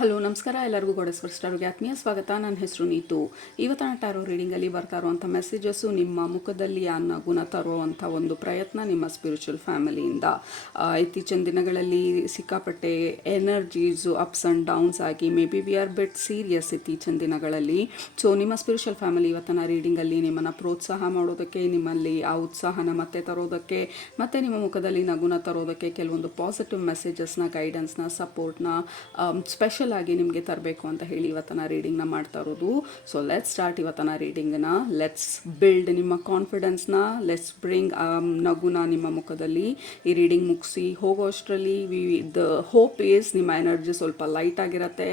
Hello ನಮಸ್ಕಾರ ಎಲ್ಲರಿಗೂ ಗೋಡೆಸ್ವರ್ ಸ್ಟಾರ್ಗೆ ಆತ್ಮೀಯ ಸ್ವಾಗತ. ನನ್ನ ಹೆಸರು ನೀತು. ಇವತ್ತಿನ ಟ್ಯಾರೋ ರೀಡಿಂಗಲ್ಲಿ ಬರ್ತಾ ಇರುವಂಥ ಮೆಸೇಜಸ್ಸು ನಿಮ್ಮ ಮುಖದಲ್ಲಿ ನಗುನ ತರುವಂಥ ಒಂದು ಪ್ರಯತ್ನ ನಿಮ್ಮ ಸ್ಪಿರಿಚುವಲ್ ಫ್ಯಾಮಿಲಿಯಿಂದ. ಇತ್ತೀಚಿನ ದಿನಗಳಲ್ಲಿ ಸಿಕ್ಕಾಪಟ್ಟೆ ಎನರ್ಜೀಸು ಅಪ್ಸ್ ಆ್ಯಂಡ್ ಡೌನ್ಸ್ ಆಗಿ maybe we are bit serious ಇತ್ತೀಚಿನ ದಿನಗಳಲ್ಲಿ. ಸೊ ನಿಮ್ಮ ಸ್ಪಿರಿಚುವಲ್ ಫ್ಯಾಮಿಲಿ ಇವತ್ತಿನ ರೀಡಿಂಗಲ್ಲಿ ನಿಮ್ಮನ್ನು ಪ್ರೋತ್ಸಾಹ ಮಾಡೋದಕ್ಕೆ, ನಿಮ್ಮಲ್ಲಿ ಆ ಉತ್ಸಾಹನ ಮತ್ತೆ ತರೋದಕ್ಕೆ, ಮತ್ತು ನಿಮ್ಮ ಮುಖದಲ್ಲಿ ನಗುನ ತರೋದಕ್ಕೆ ಕೆಲವೊಂದು ಪಾಸಿಟಿವ್ ಮೆಸೇಜಸ್ನ, ಗೈಡೆನ್ಸ್ನ, ಸಪೋರ್ಟ್ನ ಸ್ಪೆಷಲ್ ಆಗಿ ನಿಮಗೆ ತರಬೇಕು ಅಂತ ಹೇಳಿ ಇವತ್ತಿನ ರೀಡಿಂಗ್ನ ಮಾಡ್ತಾ ಇರೋದು. ಸೊ ಲೆಟ್ಸ್ ಸ್ಟಾರ್ಟ್ ಇವತ್ತಿನ ರೀಡಿಂಗ್ನ. ಲೆಟ್ಸ್ ಬಿಲ್ಡ್ ನಿಮ್ಮ ಕಾನ್ಫಿಡೆನ್ಸ್ನ, ಲೆಟ್ಸ್ ಬ್ರಿಂಗ್ ನಗುನ ನಿಮ್ಮ ಮುಖದಲ್ಲಿ. ಈ ರೀಡಿಂಗ್ ಮುಗಿಸಿ ಹೋಗೋ ಅಷ್ಟರಲ್ಲಿ ದ ಹೋಪ್ ಈಸ್ ನಿಮ್ಮ ಎನರ್ಜಿ ಸ್ವಲ್ಪ ಲೈಟ್ ಆಗಿರುತ್ತೆ,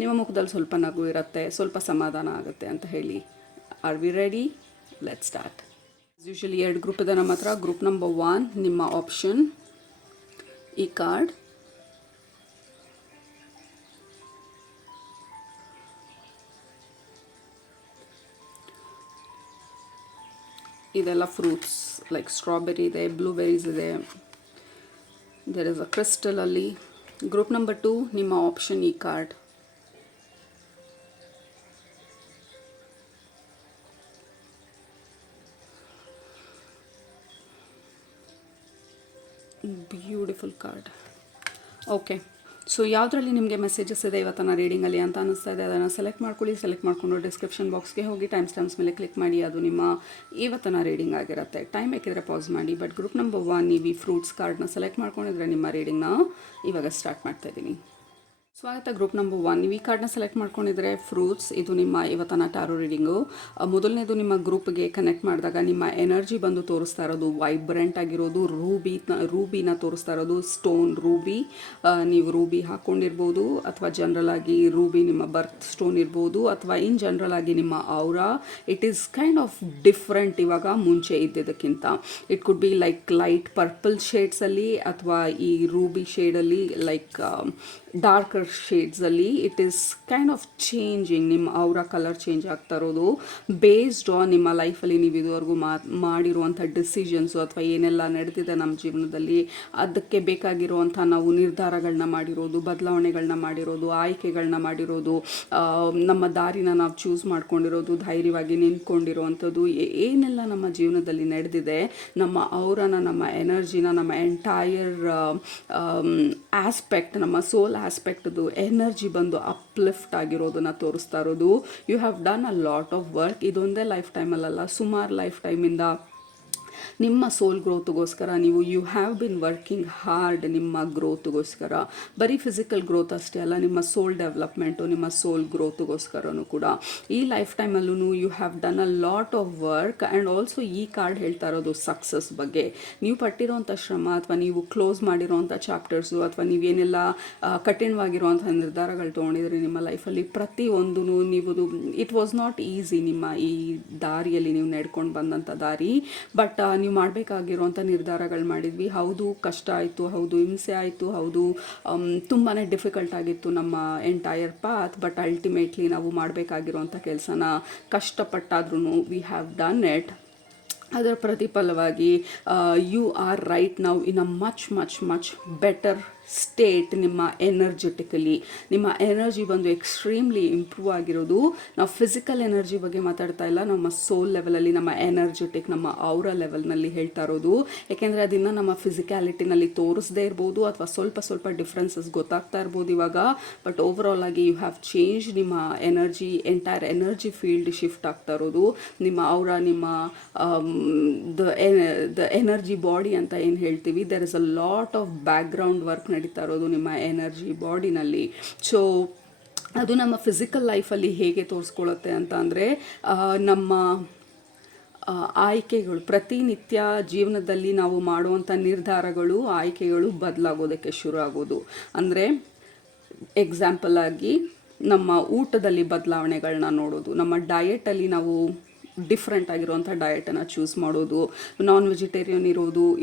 ನಿಮ್ಮ ಮುಖದಲ್ಲಿ ಸ್ವಲ್ಪ ನಗು ಇರುತ್ತೆ, ಸ್ವಲ್ಪ ಸಮಾಧಾನ ಆಗುತ್ತೆ ಅಂತ ಹೇಳಿ. Are we ready? Let's start. Usually 2 group ಇದೆ ನಮ್ಮ ಹತ್ರ. ಗ್ರೂಪ್ ನಂಬರ್ 1 ನಿಮ್ಮ ಆಪ್ಷನ್, ಈ ಕಾರ್ಡ್. ಇದೆಲ್ಲ ಫ್ರೂಟ್ಸ್ ಲೈಕ್ ಸ್ಟ್ರಾಬೆರಿ ಇದೆ, ಬ್ಲೂಬೆರೀಸ್ ಇದೆ, ದೇರ್ ಇಸ್ ಅ ಕ್ರಿಸ್ಟಲ್ ಅಲ್ಲಿ. ಗ್ರೂಪ್ ನಂಬರ್ 2 ನಿಮ್ಮ ಆಪ್ಷನ್, ಈ card. Beautiful card. Okay, so ಯಾವುದರಲ್ಲಿ ನಿಮಗೆ ಮೆಸೇಜಸ್ ಇದೆ ಇವತ್ತಿನ ರೀಡಿಂಗಲ್ಲಿ ಅಂತ ಅನ್ನಿಸ್ತಾ ಇದೆ ಅದನ್ನು ಸೆಲೆಕ್ಟ್ ಮಾಡ್ಕೊಳ್ಳಿ. ಸೆಲೆಕ್ಟ್ ಮಾಡಿಕೊಂಡು ಡಿಸ್ಕ್ರಿಪ್ಷನ್ ಬಾಕ್ಸ್ಗೆ ಹೋಗಿ ಟೈಮ್ಸ್ ಮೇಲೆ ಕ್ಲಿಕ್ ಮಾಡಿ. ಅದು ನಿಮ್ಮ ಇವತ್ತಿನ ರೀಡಿಂಗ್ ಆಗಿರುತ್ತೆ. ಟೈಮ್ ಬೇಕಿದ್ರೆ ಪಾಸ್ ಮಾಡಿ. ಬಟ್ ಗ್ರೂಪ್ ನಂಬರ್ 1 ನೀವು ಈ ಫ್ರೂಟ್ಸ್ ಕಾರ್ಡ್ನ ಸೆಲೆಕ್ಟ್ ಮಾಡ್ಕೊಂಡಿದ್ರೆ ನಿಮ್ಮ ರೀಡಿಂಗ್ನ ಇವಾಗ ಸ್ಟಾರ್ಟ್ ಮಾಡ್ತಾ ಇದ್ದೀನಿ. ಸ್ವಾಗತ. ಗ್ರೂಪ್ ನಂಬರ್ 1 ನೀವು ಈ ಕಾರ್ಡ್ನ ಸೆಲೆಕ್ಟ್ ಮಾಡ್ಕೊಂಡಿದ್ರೆ ಫ್ರೂಟ್ಸ್, ಇದು ನಿಮ್ಮ ಇವತ್ತಿನ ಟ್ಯಾರೋ ರೀಡಿಂಗು. ಮೊದಲನೇದು, ನಿಮ್ಮ ಗ್ರೂಪ್ಗೆ ಕನೆಕ್ಟ್ ಮಾಡಿದಾಗ ನಿಮ್ಮ ಎನರ್ಜಿ ಬಂದು ತೋರಿಸ್ತಾ ಇರೋದು ವೈಬ್ರೆಂಟ್ ಆಗಿರೋದು ರೂಬಿನ ತೋರಿಸ್ತಾ ಇರೋದು. ಸ್ಟೋನ್ ರೂಬಿ, ನೀವು ರೂಬಿ ಹಾಕ್ಕೊಂಡಿರ್ಬೋದು, ಅಥವಾ ಜನರಲ್ ಆಗಿ ರೂಬಿ ನಿಮ್ಮ ಬರ್ತ್ ಸ್ಟೋನ್ ಇರ್ಬೋದು, ಅಥವಾ ಇನ್ ಜನರಲ್ ಆಗಿ ನಿಮ್ಮ aura. It is kind of different ಇವಾಗ ಮುಂಚೆ ಇದ್ದಿದ್ದಕ್ಕಿಂತ. It could be like light purple ಶೇಡ್ಸಲ್ಲಿ, ಅಥವಾ ಈ ರೂಬಿ ಶೇಡಲ್ಲಿ ಲೈಕ್ ಡಾರ್ಕರ್ ಶೇಡ್ಸಲ್ಲಿ. It is kind of changing. ನಿಮ್ಮ ಔರಾ ಕಲರ್ ಚೇಂಜ್ ಆಗ್ತಾ ಇರೋದು ಬೇಸ್ಡ್ ಆನ್ ನಿಮ್ಮ ಲೈಫಲ್ಲಿ ನೀವು ಇದುವರೆಗೂ ಮಾಡಿರುವಂಥ ಡಿಸಿಷನ್ಸು, ಅಥವಾ ಏನೆಲ್ಲ ನಡೆದಿದೆ ನಮ್ಮ ಜೀವನದಲ್ಲಿ, ಅದಕ್ಕೆ ಬೇಕಾಗಿರುವಂಥ ನಾವು ನಿರ್ಧಾರಗಳನ್ನ ಮಾಡಿರೋದು, ಬದಲಾವಣೆಗಳನ್ನ ಮಾಡಿರೋದು, ಆಯ್ಕೆಗಳನ್ನ ಮಾಡಿರೋದು, ನಮ್ಮ ದಾರಿನ ನಾವು ಚೂಸ್ ಮಾಡ್ಕೊಂಡಿರೋದು, ಧೈರ್ಯವಾಗಿ ನಿಂತ್ಕೊಂಡಿರೋವಂಥದ್ದು, ಏನೆಲ್ಲ ನಮ್ಮ ಜೀವನದಲ್ಲಿ ನಡೆದಿದೆ, ನಮ್ಮ ಔರನ, ನಮ್ಮ ಎನರ್ಜಿನ, ನಮ್ಮ ಎಂಟೈರ್ ಆಸ್ಪೆಕ್ಟ್, ನಮ್ಮ ಸೋಲ್ ಆಸ್ಪೆಕ್ಟ್ದು ಎನರ್ಜಿ ಬಂದು ಅಪ್ಲಿಫ್ಟ್ ಆಗಿರೋದನ್ನು ತೋರಿಸ್ತಾ ಇರೋದು. You have done a lot of work. ಇದೊಂದೇ ಲೈಫ್ ಟೈಮಲ್ಲ, ಸುಮಾರು ಲೈಫ್ ಟೈಮಿಂದ ನಿಮ್ಮ ಸೋಲ್ ಗ್ರೋತ್ಗೋಸ್ಕರ you have been working hard. ನಿಮ್ಮ ಗ್ರೋತ್ಗೋಸ್ಕರ, ಬರೀ ಫಿಸಿಕಲ್ ಗ್ರೋತ್ ಅಷ್ಟೇ ಅಲ್ಲ, ನಿಮ್ಮ ಸೋಲ್ ಡೆವಲಪ್ಮೆಂಟು, ನಿಮ್ಮ ಸೋಲ್ ಗ್ರೋತ್ಗೋಸ್ಕರನೂ ಕೂಡ ಈ ಲೈಫ್ ಟೈಮಲ್ಲೂ you have done a lot of work. And also ಈ ಕಾರ್ಡ್ ಹೇಳ್ತಾ ಇರೋದು ಸಕ್ಸಸ್ ಬಗ್ಗೆ. ನೀವು ಪಟ್ಟಿರೋಂಥ ಶ್ರಮ, ಅಥವಾ ನೀವು ಕ್ಲೋಸ್ ಮಾಡಿರೋಂಥ ಚಾಪ್ಟರ್ಸು, ಅಥವಾ ನೀವೇನೆಲ್ಲ ಕಠಿಣವಾಗಿರುವಂಥ ನಿರ್ಧಾರಗಳು ತೊಗೊಂಡಿದ್ರಿ ನಿಮ್ಮ ಲೈಫಲ್ಲಿ, ಪ್ರತಿಯೊಂದು ನೀವು ಇಟ್ ವಾಸ್ ನಾಟ್ ಈಸಿ. ನಿಮ್ಮ ಈ ದಾರಿಯಲ್ಲಿ ನೀವು ನಡ್ಕೊಂಡು ಬಂದಂಥ ದಾರಿ, ಬಟ್ ನೀವು ಮಾಡಬೇಕಾಗಿರುವಂಥ ನಿರ್ಧಾರಗಳು ಮಾಡಿದ್ವಿ. ಹೌದು, ಕಷ್ಟ ಆಯಿತು, ಹೌದು ಹಿಂಸೆ ಆಯಿತು, ಹೌದು ತುಂಬಾ ಡಿಫಿಕಲ್ಟ್ ಆಗಿತ್ತು ನಮ್ಮ ಎಂಟೈರ್ ಪಾತ್. ಬಟ್ ಅಲ್ಟಿಮೇಟ್ಲಿ ನಾವು ಮಾಡಬೇಕಾಗಿರುವಂಥ ಕೆಲಸನ ಕಷ್ಟಪಟ್ಟಾದ್ರೂ ವಿ ಹ್ಯಾವ್ ಡನ್ ಇಟ್. ಅದರ ಪ್ರತಿಫಲವಾಗಿ you are right now in a much much much better state. ನಿಮ್ಮ ಎನರ್ಜೆಟಿಕಲಿ ನಿಮ್ಮ ಎನರ್ಜಿ ಬಂದು ಎಕ್ಸ್ಟ್ರೀಮ್ಲಿ ಇಂಪ್ರೂವ್ ಆಗಿರೋದು. ನಾವು ಫಿಸಿಕಲ್ ಎನರ್ಜಿ ಬಗ್ಗೆ ಮಾತಾಡ್ತಾ ಇಲ್ಲ, ನಮ್ಮ ಸೋಲ್ ಲೆವೆಲಲ್ಲಿ, ನಮ್ಮ ಎನರ್ಜೆಟಿಕ್, ನಮ್ಮ ಔರ ಲೆವೆಲ್ನಲ್ಲಿ ಹೇಳ್ತಾ ಇರೋದು. ಯಾಕೆಂದರೆ ಅದನ್ನು ನಮ್ಮ ಫಿಸಿಕ್ಯಾಲಿಟಿನಲ್ಲಿ ತೋರಿಸದೇ ಇರ್ಬೋದು, ಅಥವಾ ಸ್ವಲ್ಪ ಡಿಫ್ರೆನ್ಸಸ್ ಗೊತ್ತಾಗ್ತಾ ಇರ್ಬೋದು ಇವಾಗ. ಬಟ್ ಓವರಾಲ್ ಆಗಿ ಯು ಹ್ಯಾವ್ ಚೇಂಜ್. ನಿಮ್ಮ energy, entire energy field shift ಆಗ್ತಾ ಇರೋದು. ನಿಮ್ಮ ಔರ, ನಿಮ್ಮ ದ ಎನರ್ಜಿ ಬಾಡಿ ಅಂತ ಏನು ಹೇಳ್ತೀವಿ, there is a lot of background work ನಡೀತಾ ಇರೋದು ನಿಮ್ಮ ಎನರ್ಜಿ ಬಾಡಿನಲ್ಲಿ. ಸೊ ಅದು ನಮ್ಮ ಫಿಸಿಕಲ್ ಲೈಫಲ್ಲಿ ಹೇಗೆ ತೋರಿಸ್ಕೊಳ್ಳುತ್ತೆ ಅಂತ ಅಂದರೆ, ನಮ್ಮ ಆಯ್ಕೆಗಳು, ಪ್ರತಿನಿತ್ಯ ಜೀವನದಲ್ಲಿ ನಾವು ಮಾಡುವಂಥ ನಿರ್ಧಾರಗಳು, ಆಯ್ಕೆಗಳು ಬದಲಾಗೋದಕ್ಕೆ ಶುರು ಆಗೋದು. ಅಂದರೆ ಎಕ್ಸಾಂಪಲ್ ಆಗಿ ನಮ್ಮ ಊಟದಲ್ಲಿ ಬದಲಾವಣೆಗಳನ್ನ ನೋಡೋದು, ನಮ್ಮ ಡಯೆಟಲ್ಲಿ ನಾವು ಡಿಫ್ರೆಂಟ್ ಆಗಿರುವಂಥ ಡಯಟನ್ನು ಚೂಸ್ ಮಾಡೋದು. ನಾನ್ ವೆಜಿಟೇರಿಯನ್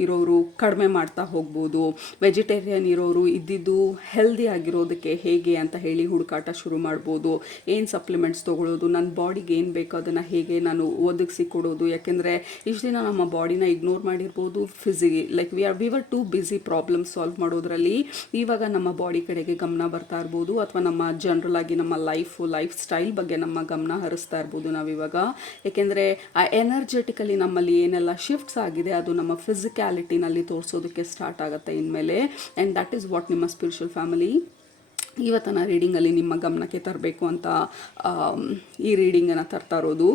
ಇರೋರು ಕಡಿಮೆ ಮಾಡ್ತಾ ಹೋಗ್ಬೋದು. ವೆಜಿಟೇರಿಯನ್ ಇರೋರು ಇದ್ದಿದ್ದು ಹೆಲ್ದಿ ಆಗಿರೋದಕ್ಕೆ ಹೇಗೆ ಅಂತ ಹೇಳಿ ಹುಡುಕಾಟ ಶುರು ಮಾಡ್ಬೋದು. ಏನು ಸಪ್ಲಿಮೆಂಟ್ಸ್ ತೊಗೊಳ್ಳೋದು, ನನ್ನ ಬಾಡಿಗೆ ಏನು ಬೇಕೋ ಅದನ್ನು ಹೇಗೆ ನಾನು ಒದಗಿಸಿ ಕೊಡೋದು. ಯಾಕೆಂದರೆ ಇಷ್ಟು ದಿನ ನಮ್ಮ ಬಾಡಿನ ಇಗ್ನೋರ್ ಮಾಡಿರ್ಬೋದು. Like we were too busy problem solve ಮಾಡೋದ್ರಲ್ಲಿ. ಇವಾಗ ನಮ್ಮ ಬಾಡಿ ಕಡೆಗೆ ಗಮನ ಬರ್ತಾ ಇರ್ಬೋದು, ಅಥವಾ ನಮ್ಮ ಜನರಲ್ ಆಗಿ ನಮ್ಮ ಲೈಫ್ ಸ್ಟೈಲ್ ಬಗ್ಗೆ ನಮ್ಮ ಗಮನ ಹರಿಸ್ತಾ ಇರ್ಬೋದು ನಾವಿವಾಗ. ಯಾಕೆಂದರೆ ಆ ಎನರ್ಜೆಟಿಕಲಿ ನಮ್ಮಲ್ಲಿ ಏನೆಲ್ಲ ಶಿಫ್ಟ್ಸ್ ಆಗಿದೆ ಅದು ನಮ್ಮ ಫಿಸಿಕ್ಯಾಲಿಟಿನಲ್ಲಿ ತೋರಿಸೋದಕ್ಕೆ ಸ್ಟಾರ್ಟ್ ಆಗುತ್ತೆ ಇನ್ಮೇಲೆ. ಆ್ಯಂಡ್ ದಟ್ ಈಸ್ ವಾಟ್ ನಿಮ್ಮ ಸ್ಪಿರಿಚುವಲ್ ಫ್ಯಾಮಿಲಿ ಇವತ್ತಿನ ರೀಡಿಂಗಲ್ಲಿ ನಿಮ್ಮ ಗಮನಕ್ಕೆ ತರಬೇಕು ಅಂತ ಈ ರೀಡಿಂಗನ್ನು ತರ್ತಾ ಇರೋದು.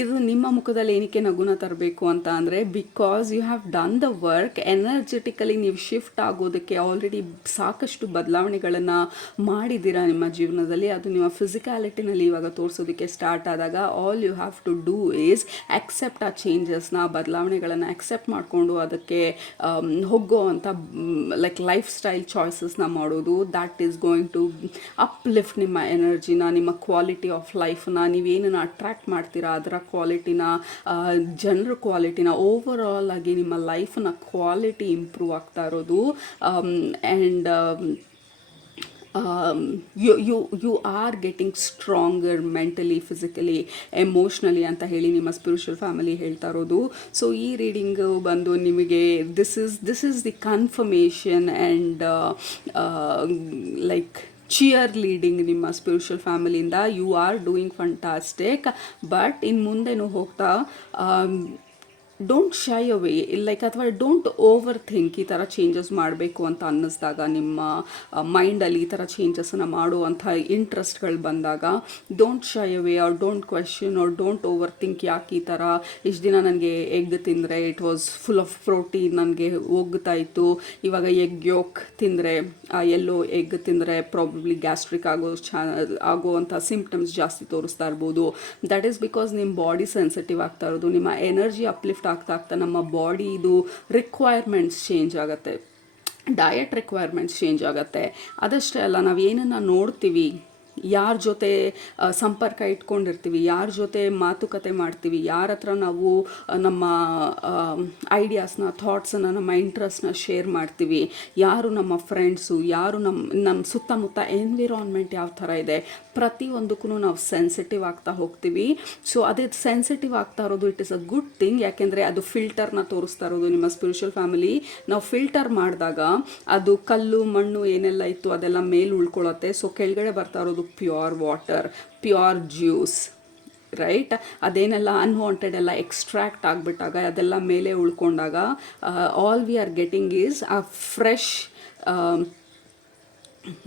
ಇದು ನಿಮ್ಮ ಮುಖದಲ್ಲಿ ಏನಕ್ಕೆ ನಗುನ ತರಬೇಕು ಅಂತ ಅಂದರೆ, because you have done the work. Energetically ನೀವು ಶಿಫ್ಟ್ ಆಗೋದಕ್ಕೆ ಆಲ್ರೆಡಿ ಸಾಕಷ್ಟು ಬದಲಾವಣೆಗಳನ್ನು ಮಾಡಿದ್ದೀರಾ ನಿಮ್ಮ ಜೀವನದಲ್ಲಿ. ಅದು ನಿಮ್ಮ ಫಿಸಿಕ್ಯಾಲಿಟಿನಲ್ಲಿ ಇವಾಗ ತೋರಿಸೋದಕ್ಕೆ ಸ್ಟಾರ್ಟ್ ಆದಾಗ all you have to do is accept ಆ ಚೇಂಜಸ್ನ, ಬದಲಾವಣೆಗಳನ್ನು ಆಕ್ಸೆಪ್ಟ್ ಮಾಡಿಕೊಂಡು ಅದಕ್ಕೆ ಹೋಗೋ ಅಂತ ಲೈಕ್ ಲೈಫ್ ಸ್ಟೈಲ್ ಚಾಯ್ಸಸ್ನ ಮಾಡೋದು. That is going to uplift ನಿಮ್ಮ ಎನರ್ಜಿನ, ನಿಮ್ಮ ಕ್ವಾಲಿಟಿ ಆಫ್ ಲೈಫ್ನ, ನೀವೇನನ್ನು ಅಟ್ರ್ಯಾಕ್ಟ್ ಮಾಡ್ತೀರಾ ಅದರ ಕ್ವಾಲಿಟಿನ, ಜನರ ಕ್ವಾಲಿಟಿನ, ಓವರ್ ಆಲ್ ಆಗಿ ನಿಮ್ಮ ಲೈಫ್ನ ಕ್ವಾಲಿಟಿ ಇಂಪ್ರೂವ್ ಆಗ್ತಾ ಇರೋದು. And you are getting stronger mentally, physically, emotionally ಅಂತ ಹೇಳಿ ನಿಮ್ಮ ಸ್ಪಿರಿಚುವಲ್ ಫ್ಯಾಮಿಲಿ ಹೇಳ್ತಾ ಇರೋದು. ಸೊ ಈ ರೀಡಿಂಗ್ ಬಂದು ನಿಮಗೆ this is the confirmation and like cheerleading ನಿಮ್ಮ ಸ್ಪಿರಿಚುವಲ್ ಫ್ಯಾಮಿಲಿಯಿಂದ. You are doing fantastic. But ಇನ್ನು ಮುಂದೆನೂ ಹೋಗ್ತಾ ಡೋಂಟ್ ಶೈ ಅವೇ, ಲೈಕ್ ಅಥವಾ ಡೋಂಟ್ ಓವರ್ ಥಿಂಕ್. ಈ ಥರ ಚೇಂಜಸ್ ಮಾಡಬೇಕು ಅಂತ ಅನ್ನಿಸ್ದಾಗ, ನಿಮ್ಮ ಮೈಂಡಲ್ಲಿ ಈ ಥರ ಚೇಂಜಸನ್ನು ಮಾಡುವಂಥ ಇಂಟ್ರೆಸ್ಟ್ಗಳು ಬಂದಾಗ, don't shy away or don't question or don't overthink. ಯಾಕೆ ಈ ಥರ ಇಷ್ಟು ದಿನ ನನಗೆ ಎಗ್ ತಿಂದರೆ it was full of protein, ನನಗೆ ಹೋಗ್ತಾ ಇತ್ತು, ಇವಾಗ ಎಗ್ ಯೋಕ್ ತಿಂದರೆ, ಎಲ್ಲೋ ಎಗ್ ತಿಂದರೆ ಪ್ರಾಬಬ್ಲಿ ಗ್ಯಾಸ್ಟ್ರಿಕ್ ಆಗೋವಂಥ ಸಿಂಪ್ಟಮ್ಸ್ ಜಾಸ್ತಿ ತೋರಿಸ್ತಾ ಇರ್ಬೋದು. ದಟ್ ಈಸ್ ಬಿಕಾಸ್ ನಿಮ್ಮ ಬಾಡಿ ಸೆನ್ಸಿಟಿವ್ ಆಗ್ತಾ ಇರೋದು. ನಿಮ್ಮ ಎನರ್ಜಿ ಅಪ್ಲಿಫ್ಟ್ ಆಗ್ತಾ ನಮ್ಮ ಬಾಡಿ ಇದು ರಿಕ್ವೈರ್ಮೆಂಟ್ಸ್ ಚೇಂಜ್ ಆಗುತ್ತೆ, ಡಯಟ್ ರಿಕ್ವೈರ್ಮೆಂಟ್ಸ್ ಚೇಂಜ್ ಆಗುತ್ತೆ. ಅದಷ್ಟೇ ಅಲ್ಲ, ನಾವು ಏನನ್ನು ನೋಡ್ತೀವಿ, ಯಾರ ಜೊತೆ ಸಂಪರ್ಕ ಇಟ್ಕೊಂಡಿರ್ತೀವಿ, ಯಾರ ಜೊತೆ ಮಾತುಕತೆ ಮಾಡ್ತೀವಿ, ಯಾರ ಹತ್ರ ನಾವು ನಮ್ಮ ಐಡಿಯಾಸ್ನ, ಥಾಟ್ಸನ್ನು, ನಮ್ಮ ಇಂಟ್ರೆಸ್ಟ್ನ ಶೇರ್ ಮಾಡ್ತೀವಿ, ಯಾರು ನಮ್ಮ ಫ್ರೆಂಡ್ಸು, ಯಾರು ನಮ್ಮ ಸುತ್ತಮುತ್ತ ಎನ್ವಿರಾನ್ಮೆಂಟ್ ಯಾವ ಥರ ಇದೆ, ಪ್ರತಿಯೊಂದಕ್ಕೂ ನಾವು ಸೆನ್ಸಿಟಿವ್ ಆಗ್ತಾ ಹೋಗ್ತೀವಿ. ಸೊ ಅದೇ ಸೆನ್ಸಿಟಿವ್ ಆಗ್ತಾ ಇರೋದು it is a good thing. ಯಾಕೆಂದರೆ ಅದು ಫಿಲ್ಟರ್ನ ತೋರಿಸ್ತಾ ಇರೋದು ನಿಮ್ಮ ಸ್ಪಿರಿಚುವಲ್ ಫ್ಯಾಮಿಲಿ. ನಾವು ಫಿಲ್ಟರ್ ಮಾಡಿದಾಗ ಅದು ಕಲ್ಲು ಮಣ್ಣು ಏನೆಲ್ಲ ಇತ್ತು ಅದೆಲ್ಲ ಮೇಲೆ ಉಳ್ಕೊಳ್ಳುತ್ತೆ. ಸೊ ಕೆಳಗಡೆ ಬರ್ತಾ ಇರೋದು pure water, pure juice, right. ಅದೇನೆಲ್ಲ ಅನ್ವಾಂಟೆಡ್ ಎಲ್ಲ ಎಕ್ಸ್ಟ್ರಾಕ್ಟ್ ಆಗಿಬಿಟ್ಟಾಗ, ಅದೆಲ್ಲ ಮೇಲೆ ಉಳ್ಕೊಂಡಾಗ all we are getting is a fresh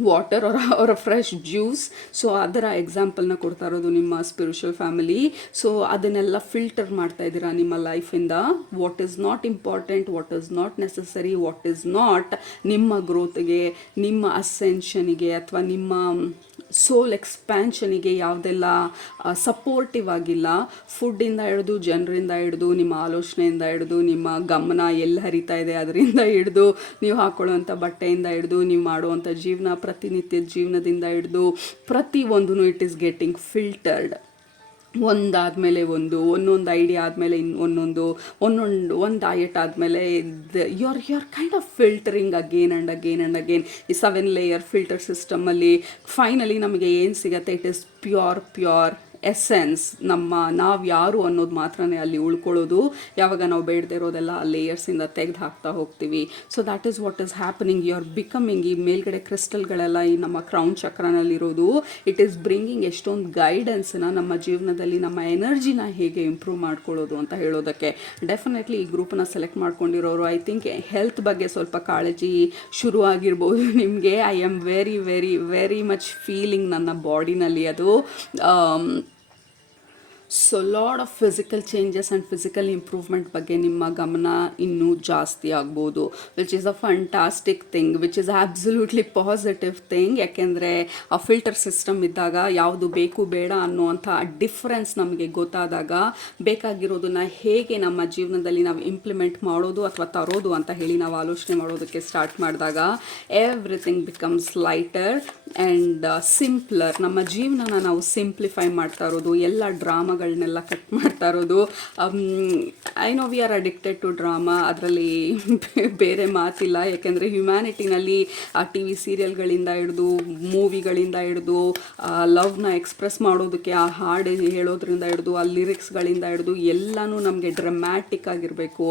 water or a fresh juice. So ಅದರ ಎಕ್ಸಾಂಪಲ್ನ ಕೊಡ್ತಾ ಇರೋದು ನಿಮ್ಮ ಸ್ಪಿರಿಚುವಲ್ ಫ್ಯಾಮಿಲಿ. ಸೊ ಅದನ್ನೆಲ್ಲ ಫಿಲ್ಟರ್ ಮಾಡ್ತಾ ಇದ್ದೀರಾ ನಿಮ್ಮ ಲೈಫಿಂದ. What is not important, what is not necessary, what is not ನಿಮ್ಮ ಗ್ರೋತ್ಗೆ, ನಿಮ್ಮ ಅಸೆನ್ಷನಿಗೆ ಅಥವಾ ನಿಮ್ಮ ಸೋಲ್ ಎಕ್ಸ್ಪ್ಯಾನ್ಷನಿಗೆ ಯಾವುದೆಲ್ಲ ಸಪೋರ್ಟಿವ್ ಆಗಿಲ್ಲ, ಫುಡ್ಡಿಂದ ಹಿಡಿದು, ಜನರಿಂದ ಹಿಡಿದು, ನಿಮ್ಮ ಆಲೋಚನೆಯಿಂದ ಹಿಡಿದು, ನಿಮ್ಮ ಗಮನ ಎಲ್ಲಿ ಹರಿತಾ ಇದೆ ಅದರಿಂದ ಹಿಡಿದು, ನೀವು ಹಾಕೊಳ್ಳುವಂಥ ಬಟ್ಟೆಯಿಂದ ಹಿಡಿದು, ನೀವು ಮಾಡುವಂಥ ಜೀವನ, ಪ್ರತಿನಿತ್ಯದ ಜೀವನದಿಂದ ಹಿಡಿದು ಪ್ರತಿಯೊಂದೂ ಇಟ್ ಈಸ್ ಗೆಟಿಂಗ್ ಫಿಲ್ಟರ್ಡ್. ಒಂದಾದಮೇಲೆ ಒಂದೊಂದು ಐಡಿಯಾ ಆದಮೇಲೆ ಒಂದು ಡಯಟ್ ಆದಮೇಲೆ you are kind of filtering again and again. ಈ 7 ಲೇಯರ್ ಫಿಲ್ಟರ್ ಸಿಸ್ಟಮಲ್ಲಿ ಫೈನಲಿ ನಮಗೆ ಏನು ಸಿಗುತ್ತೆ, ಇಟ್ ಈಸ್ ಪ್ಯೂರ್ ಎಸೆನ್ಸ್. ನಾವು ಯಾರು ಅನ್ನೋದು ಮಾತ್ರನೇ ಅಲ್ಲಿ ಉಳ್ಕೊಳ್ಳೋದು. ಯಾವಾಗ ನಾವು ಬೇಡದೇ ಇರೋದೆಲ್ಲ ಆ ಲೇಯರ್ಸಿಂದ ತೆಗೆದು ಹಾಕ್ತಾ ಹೋಗ್ತೀವಿ. So that is what is happening. You are becoming. ಈ ಮೇಲ್ಗಡೆ ಕ್ರಿಸ್ಟಲ್ಗಳೆಲ್ಲ ಈ ನಮ್ಮ ಕ್ರೌನ್ ಚಕ್ರನಲ್ಲಿರೋದು, ಇಟ್ ಈಸ್ ಬ್ರಿಂಗಿಂಗ್ ಎಷ್ಟೊಂದು ಗೈಡೆನ್ಸ್ನ ನಮ್ಮ ಜೀವನದಲ್ಲಿ, ನಮ್ಮ ಎನರ್ಜಿನ ಹೇಗೆ ಇಂಪ್ರೂವ್ ಮಾಡ್ಕೊಳ್ಳೋದು ಅಂತ ಹೇಳೋದಕ್ಕೆ. ಡೆಫಿನೆಟ್ಲಿ ಈ ಗ್ರೂಪನ್ನ ಸೆಲೆಕ್ಟ್ ಮಾಡ್ಕೊಂಡಿರೋರು ಐ ಥಿಂಕ್ ಹೆಲ್ತ್ ಬಗ್ಗೆ ಸ್ವಲ್ಪ ಕಾಳಜಿ ಶುರು ಆಗಿರ್ಬೋದು ನಿಮಗೆ. I am very very very much feeling ನನ್ನ ಬಾಡಿನಲ್ಲಿ ಅದು. So lot of physical changes and physical improvement ಬಗ್ಗೆ ನಿಮ್ಮ ಗಮನ ಇನ್ನೂ ಜಾಸ್ತಿ ಆಗ್ಬೋದು, which is a fantastic thing, which is absolutely positive thing. ಯಾಕೆಂದರೆ ಆ ಫಿಲ್ಟರ್ ಸಿಸ್ಟಮ್ ಇದ್ದಾಗ ಯಾವುದು ಬೇಕು ಬೇಡ ಅನ್ನುವಂಥ ಡಿಫ್ರೆನ್ಸ್ ನಮಗೆ ಗೊತ್ತಾದಾಗ, ಬೇಕಾಗಿರೋದನ್ನು ಹೇಗೆ ನಮ್ಮ ಜೀವನದಲ್ಲಿ ನಾವು ಇಂಪ್ಲಿಮೆಂಟ್ ಮಾಡೋದು ಅಥವಾ ತರೋದು ಅಂತ ಹೇಳಿ ನಾವು ಆಲೋಚನೆ ಮಾಡೋದಕ್ಕೆ ಸ್ಟಾರ್ಟ್ ಮಾಡಿದಾಗ everything becomes lighter and simpler. ನಮ್ಮ ಜೀವನನ ನಾವು ಸಿಂಪ್ಲಿಫೈ ಮಾಡ್ತಾ ಇರೋದು, ಎಲ್ಲ ಡ್ರಾಮಾ ಡ್ರಾಮಾಗಳನ್ನೆಲ್ಲ ಕಟ್ ಮಾಡ್ತಾ ಇರೋದು. I know we are addicted to drama, ಅದರಲ್ಲಿ ಬೇರೆ ಮಾತಿಲ್ಲ. ಯಾಕೆಂದರೆ ಹ್ಯುಮ್ಯಾನಿಟಿನಲ್ಲಿ ಆ ಟಿ ವಿ ಸೀರಿಯಲ್ಗಳಿಂದ ಹಿಡಿದು ಮೂವಿಗಳಿಂದ ಹಿಡಿದು ಲವ್ನ ಎಕ್ಸ್ಪ್ರೆಸ್ ಮಾಡೋದಕ್ಕೆ ಆ ಹಾಡು ಹೇಳೋದ್ರಿಂದ ಹಿಡಿದು ಆ ಲಿರಿಕ್ಸ್ಗಳಿಂದ ಹಿಡಿದು ಎಲ್ಲನೂ ನಮಗೆ ಡ್ರಮ್ಯಾಟಿಕ್ ಆಗಿರಬೇಕು.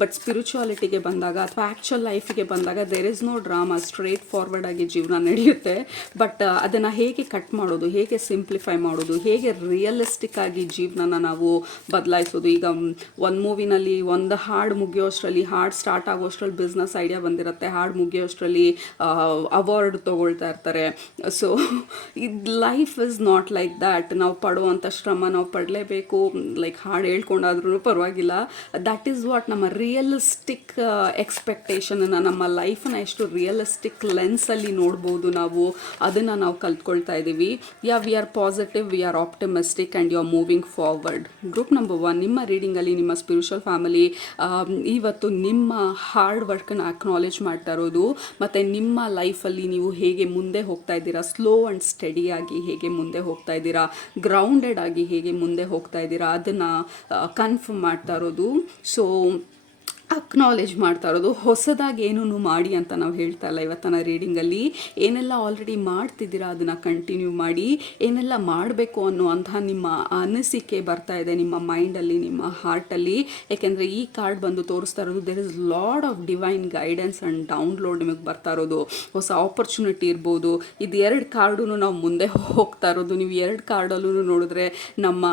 ಬಟ್ ಸ್ಪಿರಿಚುವಾಲಿಟಿಗೆ ಬಂದಾಗ ಅಥವಾ ಆ್ಯಕ್ಚುಯಲ್ ಲೈಫಿಗೆ ಬಂದಾಗ there is no drama, straightforward ಆಗಿ ಜೀವನ ನಡೆಯುತ್ತೆ. ಬಟ್ ಅದನ್ನು ಹೇಗೆ ಕಟ್ ಮಾಡೋದು, ಹೇಗೆ ಸಿಂಪ್ಲಿಫೈ ಮಾಡೋದು, ಹೇಗೆ ರಿಯಲಿಸ್ಟಿಕ್ ಆಗಿ ಜೀವನನ ನಾವು ಬದಲಾಯಿಸೋದು. ಈಗ ಒಂದು ಮೂವಿನಲ್ಲಿ ಒಂದು ಹಾಡು ಮುಗಿಯೋಷ್ಟರಲ್ಲಿ, ಹಾಡು ಸ್ಟಾರ್ಟ್ ಆಗೋಷ್ಟರಲ್ಲಿ ಬಿಸ್ನೆಸ್ ಐಡಿಯಾ ಬಂದಿರುತ್ತೆ, ಹಾಡು ಮುಗಿಯೋಷ್ಟರಲ್ಲಿ ಅವಾರ್ಡ್ ತೊಗೊಳ್ತಾ ಇರ್ತಾರೆ. ಸೊ ಇದು life is not like that. ನಾವು ಪಡುವಂಥ ಶ್ರಮ ನಾವು ಪಡಲೇಬೇಕು. ಲೈಕ್ ಹಾಡು ಹೇಳ್ಕೊಂಡಾದ್ರೂ ಪರವಾಗಿಲ್ಲ. ದಟ್ ಈಸ್ ವಾಟ್ ನಮ್ಮ ರಿಯಲಿಸ್ಟಿಕ್ ಎಕ್ಸ್ಪೆಕ್ಟೇಷನನ್ನು, ನಮ್ಮ ಲೈಫನ್ನ ಎಷ್ಟು ರಿಯಲಿಸ್ಟಿಕ್ ಲೆನ್ಸಲ್ಲಿ ನೋಡ್ಬೋದು ನಾವು, ಅದನ್ನು ನಾವು ಕಲ್ತ್ಕೊಳ್ತಾ ಇದ್ದೀವಿ. We are positive, we are optimistic and you are moving forward. Group number 1, ನಿಮ್ಮ ರೀಡಿಂಗಲ್ಲಿ ನಿಮ್ಮ ಸ್ಪಿರಿಚುವಲ್ ಫ್ಯಾಮಿಲಿ ಇವತ್ತು ನಿಮ್ಮ ಹಾರ್ಡ್ ವರ್ಕನ್ನು ಅಕ್ನಾಲೇಜ್ ಮಾಡ್ತಾ ಇರೋದು, ಮತ್ತು ನಿಮ್ಮ ಲೈಫಲ್ಲಿ ನೀವು ಹೇಗೆ ಮುಂದೆ ಹೋಗ್ತಾ ಇದ್ದೀರಾ, ಸ್ಲೋ ಆ್ಯಂಡ್ ಸ್ಟಡಿಯಾಗಿ ಹೇಗೆ ಮುಂದೆ ಹೋಗ್ತಾ ಇದ್ದೀರಾ, ಗ್ರೌಂಡೆಡ್ ಆಗಿ ಹೇಗೆ ಮುಂದೆ ಹೋಗ್ತಾ ಇದ್ದೀರಾ, ಅದನ್ನು ಕನ್ಫರ್ಮ್ ಮಾಡ್ತಾ ಇರೋದು. ಸೊ ಅಕ್ನಾಲೇಜ್ ಮಾಡ್ತಾ ಇರೋದು. ಹೊಸದಾಗಿ ಏನೂ ಮಾಡಿ ಅಂತ ನಾವು ಹೇಳ್ತಾ ಇಲ್ಲ ಇವತ್ತಿನ ರೀಡಿಂಗಲ್ಲಿ. ಏನೆಲ್ಲ ಆಲ್ರೆಡಿ ಮಾಡ್ತಿದ್ದೀರಾ ಅದನ್ನು ಕಂಟಿನ್ಯೂ ಮಾಡಿ. ಏನೆಲ್ಲ ಮಾಡಬೇಕು ಅನ್ನುವಂತಹ ನಿಮ್ಮ ಅನಿಸಿಕೆ ಬರ್ತಾ ಇದೆ ನಿಮ್ಮ ಮೈಂಡಲ್ಲಿ, ನಿಮ್ಮ ಹಾರ್ಟಲ್ಲಿ. ಯಾಕೆಂದರೆ ಈ ಕಾರ್ಡ್ ಬಂದು ತೋರಿಸ್ತಾ ಇರೋದು there is lot of divine guidance and download ನಿಮಗೆ ಬರ್ತಾ ಇರೋದು. ಹೊಸ ಆಪರ್ಚುನಿಟಿ ಇರ್ಬೋದು. ಇದು 2 ಕಾರ್ಡೂ ನಾವು ಮುಂದೆ ಹೋಗ್ತಾ ಇರೋದು. ನೀವು 2 ಕಾರ್ಡಲ್ಲೂ ನೋಡಿದ್ರೆ ನಮ್ಮ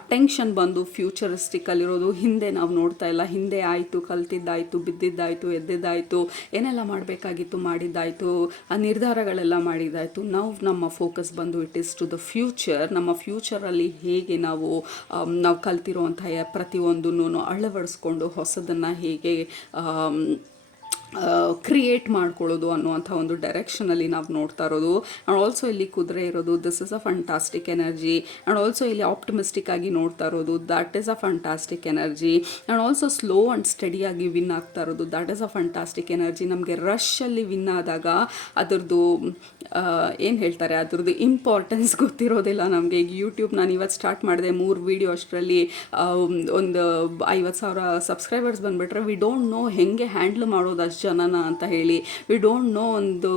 ಅಟೆನ್ಷನ್ ಬಂದು ಫ್ಯೂಚರಿಸ್ಟಿಕ್ಕಲ್ಲಿರೋದು. ಹಿಂದೆ ನಾವು ನೋಡ್ತಾ ಇಲ್ಲ. ಹಿಂದೆ ಆಯಿತು, ಕಲ್ತಿದ್ದಾಯಿತು, ಬಿದ್ದಿದ್ದಾಯಿತು, ಎದ್ದಿದ್ದಾಯಿತು, ಏನೆಲ್ಲ ಮಾಡಬೇಕಾಗಿತ್ತು ಮಾಡಿದ್ದಾಯಿತು, ಆ ನಿರ್ಧಾರಗಳೆಲ್ಲ ಮಾಡಿದ್ದಾಯಿತು. ನಮ್ಮ ಫೋಕಸ್ ಬಂದು it is to the future. ನಮ್ಮ ಫ್ಯೂಚರಲ್ಲಿ ಹೇಗೆ ನಾವು ಕಲ್ತಿರುವಂತಹ ಪ್ರತಿಯೊಂದನ್ನು ಅಳವಡಿಸ್ಕೊಂಡು ಹೊಸದನ್ನು ಹೇಗೆ ಕ್ರಿಯೇಟ್ ಮಾಡ್ಕೊಳ್ಳೋದು ಅನ್ನುವಂಥ ಒಂದು ಡೈರೆಕ್ಷನಲ್ಲಿ ನಾವು ನೋಡ್ತಾ ಇರೋದು. ಆ್ಯಂಡ್ ಆಲ್ಸೋ ಇಲ್ಲಿ ಕುದುರೆ ಇರೋದು, this is a fantastic energy. And also ಇಲ್ಲಿ ಆಪ್ಟಿಮಿಸ್ಟಿಕ್ ಆಗಿ ನೋಡ್ತಾ ಇರೋದು, that is a fantastic energy. And also slow and ಸ್ಟಡಿಯಾಗಿ ವಿನ್ ಆಗ್ತಾ ಇರೋದು, that is a fantastic energy. ನಮಗೆ ರಶಲ್ಲಿ ವಿನ್ ಆದಾಗ ಅದರದ್ದು ಏನು ಹೇಳ್ತಾರೆ, ಅದರದ್ದು ಇಂಪಾರ್ಟೆನ್ಸ್ ಗೊತ್ತಿರೋದಿಲ್ಲ ನಮಗೆ. ಈಗ ಯೂಟ್ಯೂಬ್ ನಾನು ಇವತ್ತು ಸ್ಟಾರ್ಟ್ ಮಾಡಿದೆ, 3 ವೀಡಿಯೋ ಅಷ್ಟರಲ್ಲಿ ಒಂದು 50,000 ಸಬ್ಸ್ಕ್ರೈಬರ್ಸ್ ಬಂದುಬಿಟ್ರೆ ವಿ ಡೋಂಟ್ ನೋ ಹೆಂಗೆ ಹ್ಯಾಂಡ್ಲ್ ಮಾಡೋದು ಅಷ್ಟು ಜನನ ಅಂತ ಹೇಳಿ. ವಿ ಡೋಂಟ್ ನೋ ಒಂದು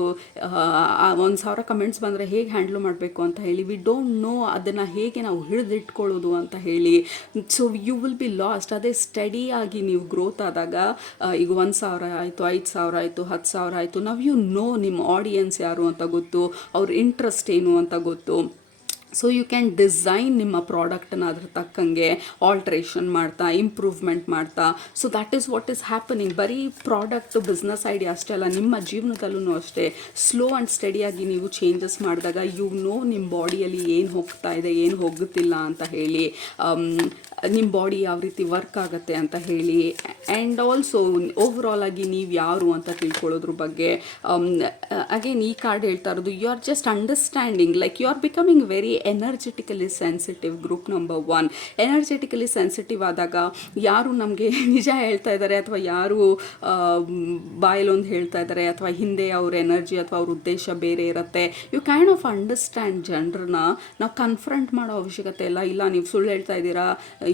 1,000 ಕಮೆಂಟ್ಸ್ ಬಂದರೆ ಹೇಗೆ ಹ್ಯಾಂಡ್ಲ್ ಮಾಡಬೇಕು ಅಂತ ಹೇಳಿ. ವಿ ಡೋಂಟ್ ನೋ ಅದನ್ನು ಹೇಗೆ ನಾವು ಹಿಡಿದಿಟ್ಕೊಳ್ಳೋದು ಅಂತ ಹೇಳಿ. So you will be lost. ಅದೇ ಸ್ಟಡಿಯಾಗಿ ನೀವು ಗ್ರೋತ್ ಆದಾಗ, ಈಗ 1,000 ಆಯಿತು, 5,000 ಆಯಿತು, 10,000 ಆಯಿತು, ನಾವು ಯು ನೋ ನಿಮ್ಮ ಆಡಿಯನ್ಸ್ ಯಾರು ಅಂತ ಗೊತ್ತು, ಅವ್ರ ಇಂಟ್ರೆಸ್ಟ್ ಏನು ಅಂತ ಗೊತ್ತು. ಸೊ ಯು ಕ್ಯಾನ್ ಡಿಸೈನ್ ನಿಮ್ಮ ಪ್ರಾಡಕ್ಟನ್ನು ಅದ್ರ ತಕ್ಕಂಗೆ ಆಲ್ಟ್ರೇಷನ್ ಮಾಡ್ತಾ, ಇಂಪ್ರೂವ್ಮೆಂಟ್ ಮಾಡ್ತಾ. So that is what is happening. ಬರೀ ಪ್ರಾಡಕ್ಟು ಬಿಸ್ನೆಸ್ ಐಡಿಯಾ ಅಷ್ಟೇ ಅಲ್ಲ, ನಿಮ್ಮ ಜೀವನದಲ್ಲೂ ಅಷ್ಟೇ ಸ್ಲೋ ಆ್ಯಂಡ್ ಸ್ಟಡಿಯಾಗಿ ನೀವು ಚೇಂಜಸ್ ಮಾಡಿದಾಗ ಯು ನೋ ನಿಮ್ಮ ಬಾಡಿಯಲ್ಲಿ ಏನು ಹೋಗ್ತಾ ಇದೆ, ಏನು ಹೋಗುತ್ತಿಲ್ಲ ಅಂತ ಹೇಳಿ, ನಿಮ್ಮ ಬಾಡಿ ಯಾವ ರೀತಿ ವರ್ಕ್ ಆಗುತ್ತೆ ಅಂತ ಹೇಳಿ. ಆ್ಯಂಡ್ ಆಲ್ಸೋ ಓವರಾಲ್ ಆಗಿ ನೀವು ಯಾರು ಅಂತ ತಿಳ್ಕೊಳ್ಳೋದ್ರ ಬಗ್ಗೆ. ಅಗೇನ್ ಈ ಕಾರ್ಡ್ ಹೇಳ್ತಾ ಇರೋದು, you are just understanding, like you are becoming very energetically sensitive. Group number 1 energetically sensitive ಆದಾಗ ಯಾರು ನಮಗೆ ನಿಜ ಹೇಳ್ತಾ ಇದ್ದಾರೆ ಅಥವಾ ಯಾರು ಬಾಯಲ್ಲೊಂದು ಹೇಳ್ತಾ ಇದ್ದಾರೆ ಅಥವಾ ಹಿಂದೆ ಅವ್ರ ಎನರ್ಜಿ ಅಥವಾ ಅವ್ರ ಉದ್ದೇಶ ಬೇರೆ ಇರುತ್ತೆ. ಯು ಕೈಂಡ್ ಆಫ್ ಅಂಡರ್ಸ್ಟ್ಯಾಂಡ್ ಜನರನ್ನ. ನಾವು ಕನ್ಫ್ರಂಟ್ ಮಾಡೋ ಅವಶ್ಯಕತೆ ಇಲ್ಲ ನೀವು ಸುಳ್ಳು ಹೇಳ್ತಾ ಇದ್ದೀರಾ,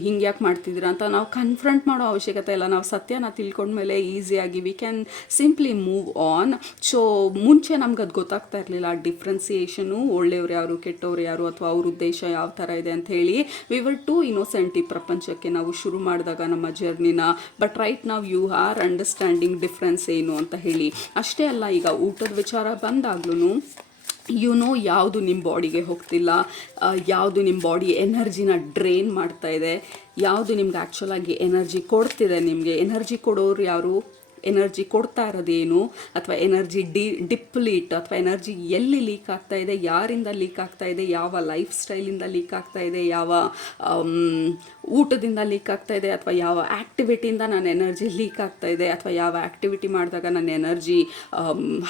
ಹಿಂಗೆ ಯಾಕೆ ಮಾಡ್ತಿದ್ದೀರಾ ಅಂತ ನಾವು ಕನ್ಫ್ರಂಟ್ ಮಾಡೋ ಅವಶ್ಯಕತೆ ಇಲ್ಲ. ನಾವು ಸತ್ಯನ ತಿಳ್ಕೊಂಡ್ಮೇಲೆ ಈಸಿಯಾಗಿ we can simply move on. So ಮುಂಚೆ ನಮ್ಗೆ ಅದು ಗೊತ್ತಾಗ್ತಾ ಇರಲಿಲ್ಲ, ಡಿಫ್ರೆನ್ಸಿಯೇಷನು, ಒಳ್ಳೆಯವ್ರು ಯಾರು, ಕೆಟ್ಟವ್ರು ಯಾರು, ಅಥವಾ ಅವ್ರ ಉದ್ದೇಶ ಯಾವ ಥರ ಇದೆ ಅಂತ ಹೇಳಿ. ವಿ ವರ್ ಟು ಇನ್ನೋಸೆಂಟ್ ಈ ಪ್ರಪಂಚಕ್ಕೆ ನಾವು ಶುರು ಮಾಡಿದಾಗ ನಮ್ಮ ಜರ್ನಿನ. ಬಟ್ ರೈಟ್ ನಾವು ಯು ಆರ್ ಅಂಡರ್ಸ್ಟ್ಯಾಂಡಿಂಗ್ ಡಿಫ್ರೆನ್ಸ್ ಏನು ಅಂತ ಹೇಳಿ. ಅಷ್ಟೇ ಅಲ್ಲ, ಈಗ ಊಟದ ವಿಚಾರ ಬಂದಾಗ್ಲೂ ಯು ನೋ ಯಾವುದು ನಿಮ್ಮ ಬಾಡಿಗೆ ಹೋಗ್ತಿಲ್ಲ, ಯಾವುದು ನಿಮ್ಮ ಬಾಡಿ ಎನರ್ಜಿನ ಡ್ರೈನ್ ಮಾಡ್ತಾ ಇದೆ, ಯಾವುದು ನಿಮ್ಗೆ ಆ್ಯಕ್ಚುಲಾಗಿ ಎನರ್ಜಿ ಕೊಡ್ತಿದೆ. ನಿಮಗೆ ಎನರ್ಜಿ ಕೊಡೋರು ಯಾರು, ಎನರ್ಜಿ ಕೊಡ್ತಾ ಇರೋದೇನು, ಅಥವಾ ಎನರ್ಜಿ ಡಿಪ್ಲೀಟ್ ಅಥವಾ ಎನರ್ಜಿ ಎಲ್ಲಿ ಲೀಕ್ ಆಗ್ತಾ ಇದೆ, ಯಾರಿಂದ ಲೀಕ್ ಆಗ್ತಾ ಇದೆ, ಯಾವ ಲೈಫ್ ಸ್ಟೈಲಿಂದ ಲೀಕ್ ಆಗ್ತಾ ಇದೆ, ಯಾವ ಊಟದಿಂದ ಲೀಕ್ ಆಗ್ತಾ ಇದೆ, ಅಥವಾ ಯಾವ ಆ್ಯಕ್ಟಿವಿಟಿಯಿಂದ ನನ್ನ ಎನರ್ಜಿ ಲೀಕ್ ಆಗ್ತಾ ಇದೆ, ಅಥವಾ ಯಾವ ಆ್ಯಕ್ಟಿವಿಟಿ ಮಾಡಿದಾಗ ನನ್ನ ಎನರ್ಜಿ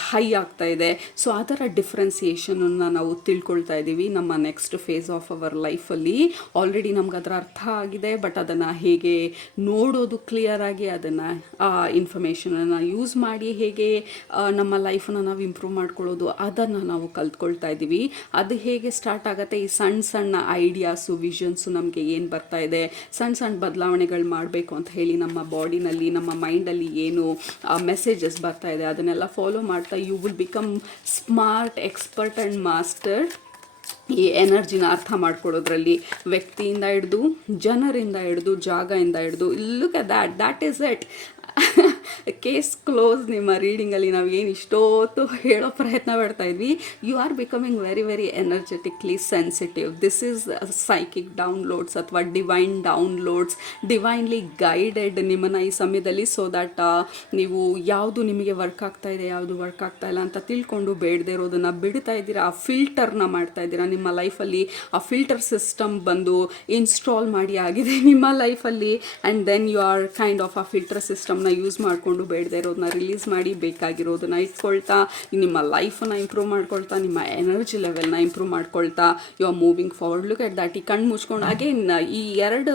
ಹೈ ಆಗ್ತಾ ಇದೆ. ಸೊ ಆ ಥರ ಡಿಫ್ರೆನ್ಸಿಯೇಷನನ್ನು ನಾವು ತಿಳ್ಕೊಳ್ತಾ ಇದ್ದೀವಿ ನಮ್ಮ ನೆಕ್ಸ್ಟ್ ಫೇಸ್ ಆಫ್ ಅವರ್ ಲೈಫಲ್ಲಿ. ಆಲ್ರೆಡಿ ನಮ್ಗೆ ಅದರ ಅರ್ಥ ಆಗಿದೆ, ಬಟ್ ಅದನ್ನು ಹೇಗೆ ನೋಡೋದು ಕ್ಲಿಯರಾಗಿ, ಅದನ್ನು ಆ ಇನ್ಫಾರ್ಮೇಷನ್ ಇನ್ಫಾರ್ಮೇಷನನ್ನು ಯೂಸ್ ಮಾಡಿ ಹೇಗೆ ನಮ್ಮ ಲೈಫನ್ನು ನಾವು ಇಂಪ್ರೂವ್ ಮಾಡ್ಕೊಳ್ಳೋದು ಅದನ್ನು ನಾವು ಕಲ್ತ್ಕೊಳ್ತಾ ಇದ್ದೀವಿ. ಅದು ಹೇಗೆ ಸ್ಟಾರ್ಟ್ ಆಗುತ್ತೆ, ಈ ಸಣ್ಣ ಸಣ್ಣ ಐಡಿಯಾಸು ವಿಷನ್ಸು ನಮಗೆ ಏನು ಬರ್ತಾ ಇದೆ, ಸಣ್ಣ ಸಣ್ಣ ಬದಲಾವಣೆಗಳು ಮಾಡಬೇಕು ಅಂತ ಹೇಳಿ ನಮ್ಮ ಬಾಡಿನಲ್ಲಿ ನಮ್ಮ ಮೈಂಡಲ್ಲಿ ಏನು ಮೆಸೇಜಸ್ ಬರ್ತಾ ಇದೆ ಅದನ್ನೆಲ್ಲ ಫಾಲೋ ಮಾಡ್ತಾ you will become smart, expert and master. ಈ ಎನರ್ಜಿನ ಅರ್ಥ ಮಾಡ್ಕೊಳ್ಳೋದ್ರಲ್ಲಿ ವ್ಯಕ್ತಿಯಿಂದ ಹಿಡಿದು, ಜನರಿಂದ ಹಿಡಿದು, ಜಾಗದಿಂದ ಹಿಡಿದು, look at that is it. Case close. ನಿಮ್ಮ ರೀಡಿಂಗಲ್ಲಿ ನಾವು ಏನು ಇಷ್ಟೊತ್ತು ಹೇಳೋ ಪ್ರಯತ್ನ ಪಡ್ತಾ ಇದ್ವಿ, you are becoming very very energetically sensitive. This is psychic downloads ಅಥವಾ ಡಿವೈನ್ ಡೌನ್ಲೋಡ್ಸ್, ಡಿವೈನ್ಲಿ ಗೈಡೆಡ್ ನಿಮ್ಮನ್ನು ಈ ಸಮಯದಲ್ಲಿ. ಸೊ ದ್ಯಾಟ್ ನೀವು ಯಾವುದು ನಿಮಗೆ ವರ್ಕ್ ಆಗ್ತಾ ಇದೆ, ಯಾವುದು ವರ್ಕ್ ಆಗ್ತಾ ಇಲ್ಲ ಅಂತ ತಿಳ್ಕೊಂಡು ಬೇಡದೇ ಇರೋದನ್ನು ಬಿಡ್ತಾ ಇದ್ದೀರಾ. ಆ ಫಿಲ್ಟರ್ನ ಮಾಡ್ತಾ ಇದ್ದೀರಾ ನಿಮ್ಮ ಲೈಫಲ್ಲಿ. ಆ ಫಿಲ್ಟರ್ ಸಿಸ್ಟಮ್ ಬಂದು ಇನ್ಸ್ಟಾಲ್ ಮಾಡಿ ಆಗಿದೆ ನಿಮ್ಮ ಲೈಫಲ್ಲಿ. And then you are kind of ಆ ಫಿಲ್ಟರ್ ಸಿಸ್ಟಮ್ನ ಯೂಸ್ ಮಾಡಿಕೊಂಡು ಬೇಡದೇ ಇರೋದನ್ನ ರಿಲೀಸ್ ಮಾಡಿ ಬೇಕಾಗಿರೋದನ್ನ ಇಟ್ಕೊಳ್ತಾ ನಿಮ್ಮ ಲೈಫನ್ನು ಇಂಪ್ರೂವ್ ಮಾಡ್ಕೊಳ್ತಾ, ನಿಮ್ಮ ಎನರ್ಜಿ ಲೆವೆಲ್ನ ಇಂಪ್ರೂವ್ ಮಾಡ್ಕೊಳ್ತಾ you are moving forward. Look at that. ಈ ಕಣ್ಣು ಮುಚ್ಕೊಂಡು ಅಗೇನ್ ಈ ಎರಡು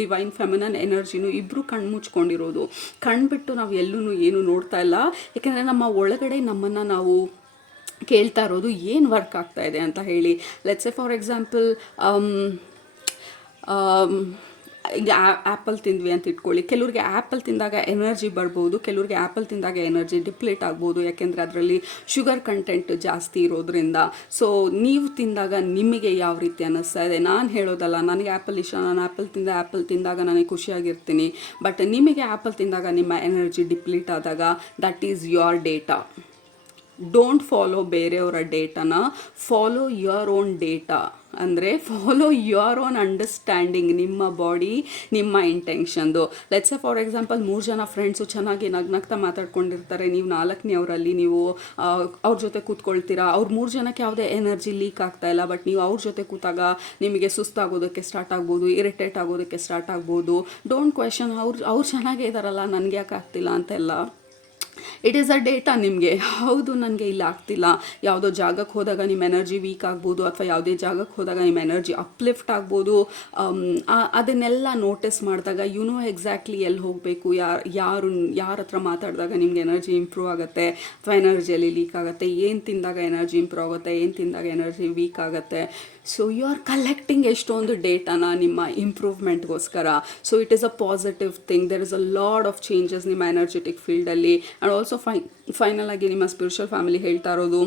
ಡಿವೈನ್ ಫೆಮಿನನ್ ಎನರ್ಜಿನೂ ಇಬ್ಬರು ಕಣ್ಣು ಮುಚ್ಕೊಂಡಿರೋದು. ಕಣ್ಣು ಬಿಟ್ಟು ನಾವು ಎಲ್ಲೂ ಏನು ನೋಡ್ತಾ ಇಲ್ಲ, ಯಾಕೆಂದರೆ ನಮ್ಮ ಒಳಗಡೆ ನಮ್ಮನ್ನು ನಾವು ಕೇಳ್ತಾ ಇರೋದು ಏನು ವರ್ಕ್ ಆಗ್ತಾ ಇದೆ ಅಂತ ಹೇಳಿ. ಲೆಟ್ಸ್ ಸೇ ಫಾರ್ ಎಕ್ಸಾಂಪಲ್ ಈಗ ಆ್ಯಪಲ್ ತಿಂದ್ವಿ ಅಂತ ಇಟ್ಕೊಳ್ಳಿ. ಕೆಲವ್ರಿಗೆ ಆ್ಯಪಲ್ ತಿಂದಾಗ ಎನರ್ಜಿ ಬರ್ಬೋದು, ಕೆಲವ್ರಿಗೆ ಆ್ಯಪಲ್ ತಿಂದಾಗ ಎನರ್ಜಿ ಡಿಪ್ಲೇಟ್ ಆಗ್ಬೋದು, ಯಾಕೆಂದರೆ ಅದರಲ್ಲಿ ಶುಗರ್ ಕಂಟೆಂಟ್ ಜಾಸ್ತಿ ಇರೋದ್ರಿಂದ. ಸೊ ನೀವು ತಿಂದಾಗ ನಿಮಗೆ ಯಾವ ರೀತಿ ಅನ್ನಿಸ್ತಾ ಇದೆ, ನಾನು ಹೇಳೋದಲ್ಲ, ನನಗೆ ಆ್ಯಪಲ್ ಇಷ್ಟ, ನಾನು ಆ್ಯಪಲ್ ತಿಂದಾಗ ನನಗೆ ಖುಷಿಯಾಗಿರ್ತೀನಿ. ಬಟ್ ನಿಮಗೆ ಆ್ಯಪಲ್ ತಿಂದಾಗ ನಿಮ್ಮ ಎನರ್ಜಿ ಡಿಪ್ಲೀಟ್ ಆದಾಗ that is your data. Don't follow ಬೇರೆಯವರ ಡೇಟಾನ, ಫಾಲೋ ಯುವರ್ ಓನ್ ಡೇಟಾ. ಅಂದರೆ ಫಾಲೋ ಯುವರ್ ಓನ್ ಅಂಡರ್ಸ್ಟ್ಯಾಂಡಿಂಗ್, ನಿಮ್ಮ ಬಾಡಿ, ನಿಮ್ಮ ಇಂಟೆನ್ಷನ್ದು. ಲೆಟ್ಸ್ ಫಾರ್ ಎಕ್ಸಾಂಪಲ್ 3 ಜನ ಫ್ರೆಂಡ್ಸು ಚೆನ್ನಾಗಿ ನಗ್ನಗ್ತಾ ಮಾತಾಡ್ಕೊಂಡಿರ್ತಾರೆ, ನೀವು 4ನೇ ಅವರಲ್ಲಿ ನೀವು ಅವ್ರ ಜೊತೆ ಕೂತ್ಕೊಳ್ತೀರಾ. ಅವ್ರು 3 ಜನಕ್ಕೆ ಯಾವುದೇ ಎನರ್ಜಿ ಲೀಕ್ ಆಗ್ತಾ ಇಲ್ಲ, ಬಟ್ ನೀವು ಅವ್ರ ಜೊತೆ ಕೂತಾಗ ನಿಮಗೆ ಸುಸ್ತಾಗೋದಕ್ಕೆ ಸ್ಟಾರ್ಟ್ ಆಗ್ಬೋದು, ಇರಿಟೇಟ್ ಆಗೋದಕ್ಕೆ ಸ್ಟಾರ್ಟ್ ಆಗ್ಬೋದು. ಡೋಂಟ್ ಕ್ವೆಶನ್ ಅವ್ರು ಚೆನ್ನಾಗೇ ಇದ್ದಾರಲ್ಲ, ನನಗೆ ಯಾಕೆ ಆಗ್ತಿಲ್ಲ ಅಂತೆಲ್ಲ. ಇಟ್ ಈಸ್ ಅ ಡೇಟಾ ನಿಮಗೆ. ಹೌದು, ನನಗೆ ಇಲ್ಲ ಆಗ್ತಿಲ್ಲ. ಯಾವುದೋ ಜಾಗಕ್ಕೆ ಹೋದಾಗ ನಿಮ್ಮ ಎನರ್ಜಿ ವೀಕ್ ಆಗ್ಬೋದು, ಅಥವಾ ಯಾವುದೇ ಜಾಗಕ್ಕೆ ಹೋದಾಗ ನಿಮ್ಮ ಎನರ್ಜಿ ಅಪ್ಲಿಫ್ಟ್ ಆಗ್ಬೋದು. ಅದನ್ನೆಲ್ಲ ನೋಟಿಸ್ ಮಾಡಿದಾಗ ಯು ನೋ ಎಕ್ಸಾಕ್ಟ್ಲಿ ಎಲ್ಲಿ ಹೋಗಬೇಕು, ಯಾರ ಹತ್ರ ಮಾತಾಡಿದಾಗ ನಿಮ್ಗೆ ಎನರ್ಜಿ ಇಂಪ್ರೂವ್ ಆಗುತ್ತೆ ಅಥವಾ ಎನರ್ಜಿಯಲ್ಲಿ ಲೀಕ್ ಆಗುತ್ತೆ, ಏನು ತಿಂದಾಗ ಎನರ್ಜಿ ಇಂಪ್ರೂವ್ ಆಗುತ್ತೆ, ಏನು ತಿಂದಾಗ ಎನರ್ಜಿ ವೀಕ್ ಆಗುತ್ತೆ. ಸೊ ಯು ಆರ್ ಕಲೆಕ್ಟಿಂಗ್ ಎಷ್ಟೊಂದು ಡೇಟಾನ ನಿಮ್ಮ ಇಂಪ್ರೂವ್ಮೆಂಟ್ಗೋಸ್ಕರ. So it is a positive thing. There is a lot of changes ನಿಮ್ಮ ಎನರ್ಜೆಟಿಕ್ ಫೀಲ್ಡಲ್ಲಿ. ಆ್ಯಂಡ್ ಆಲ್ಸೋ ಫೈನಲ್ ಆಗಿ ನಿಮ್ಮ ಸ್ಪಿರಿಚುವಲ್ ಫ್ಯಾಮಿಲಿ ಹೇಳ್ತಾ ಇರೋದು,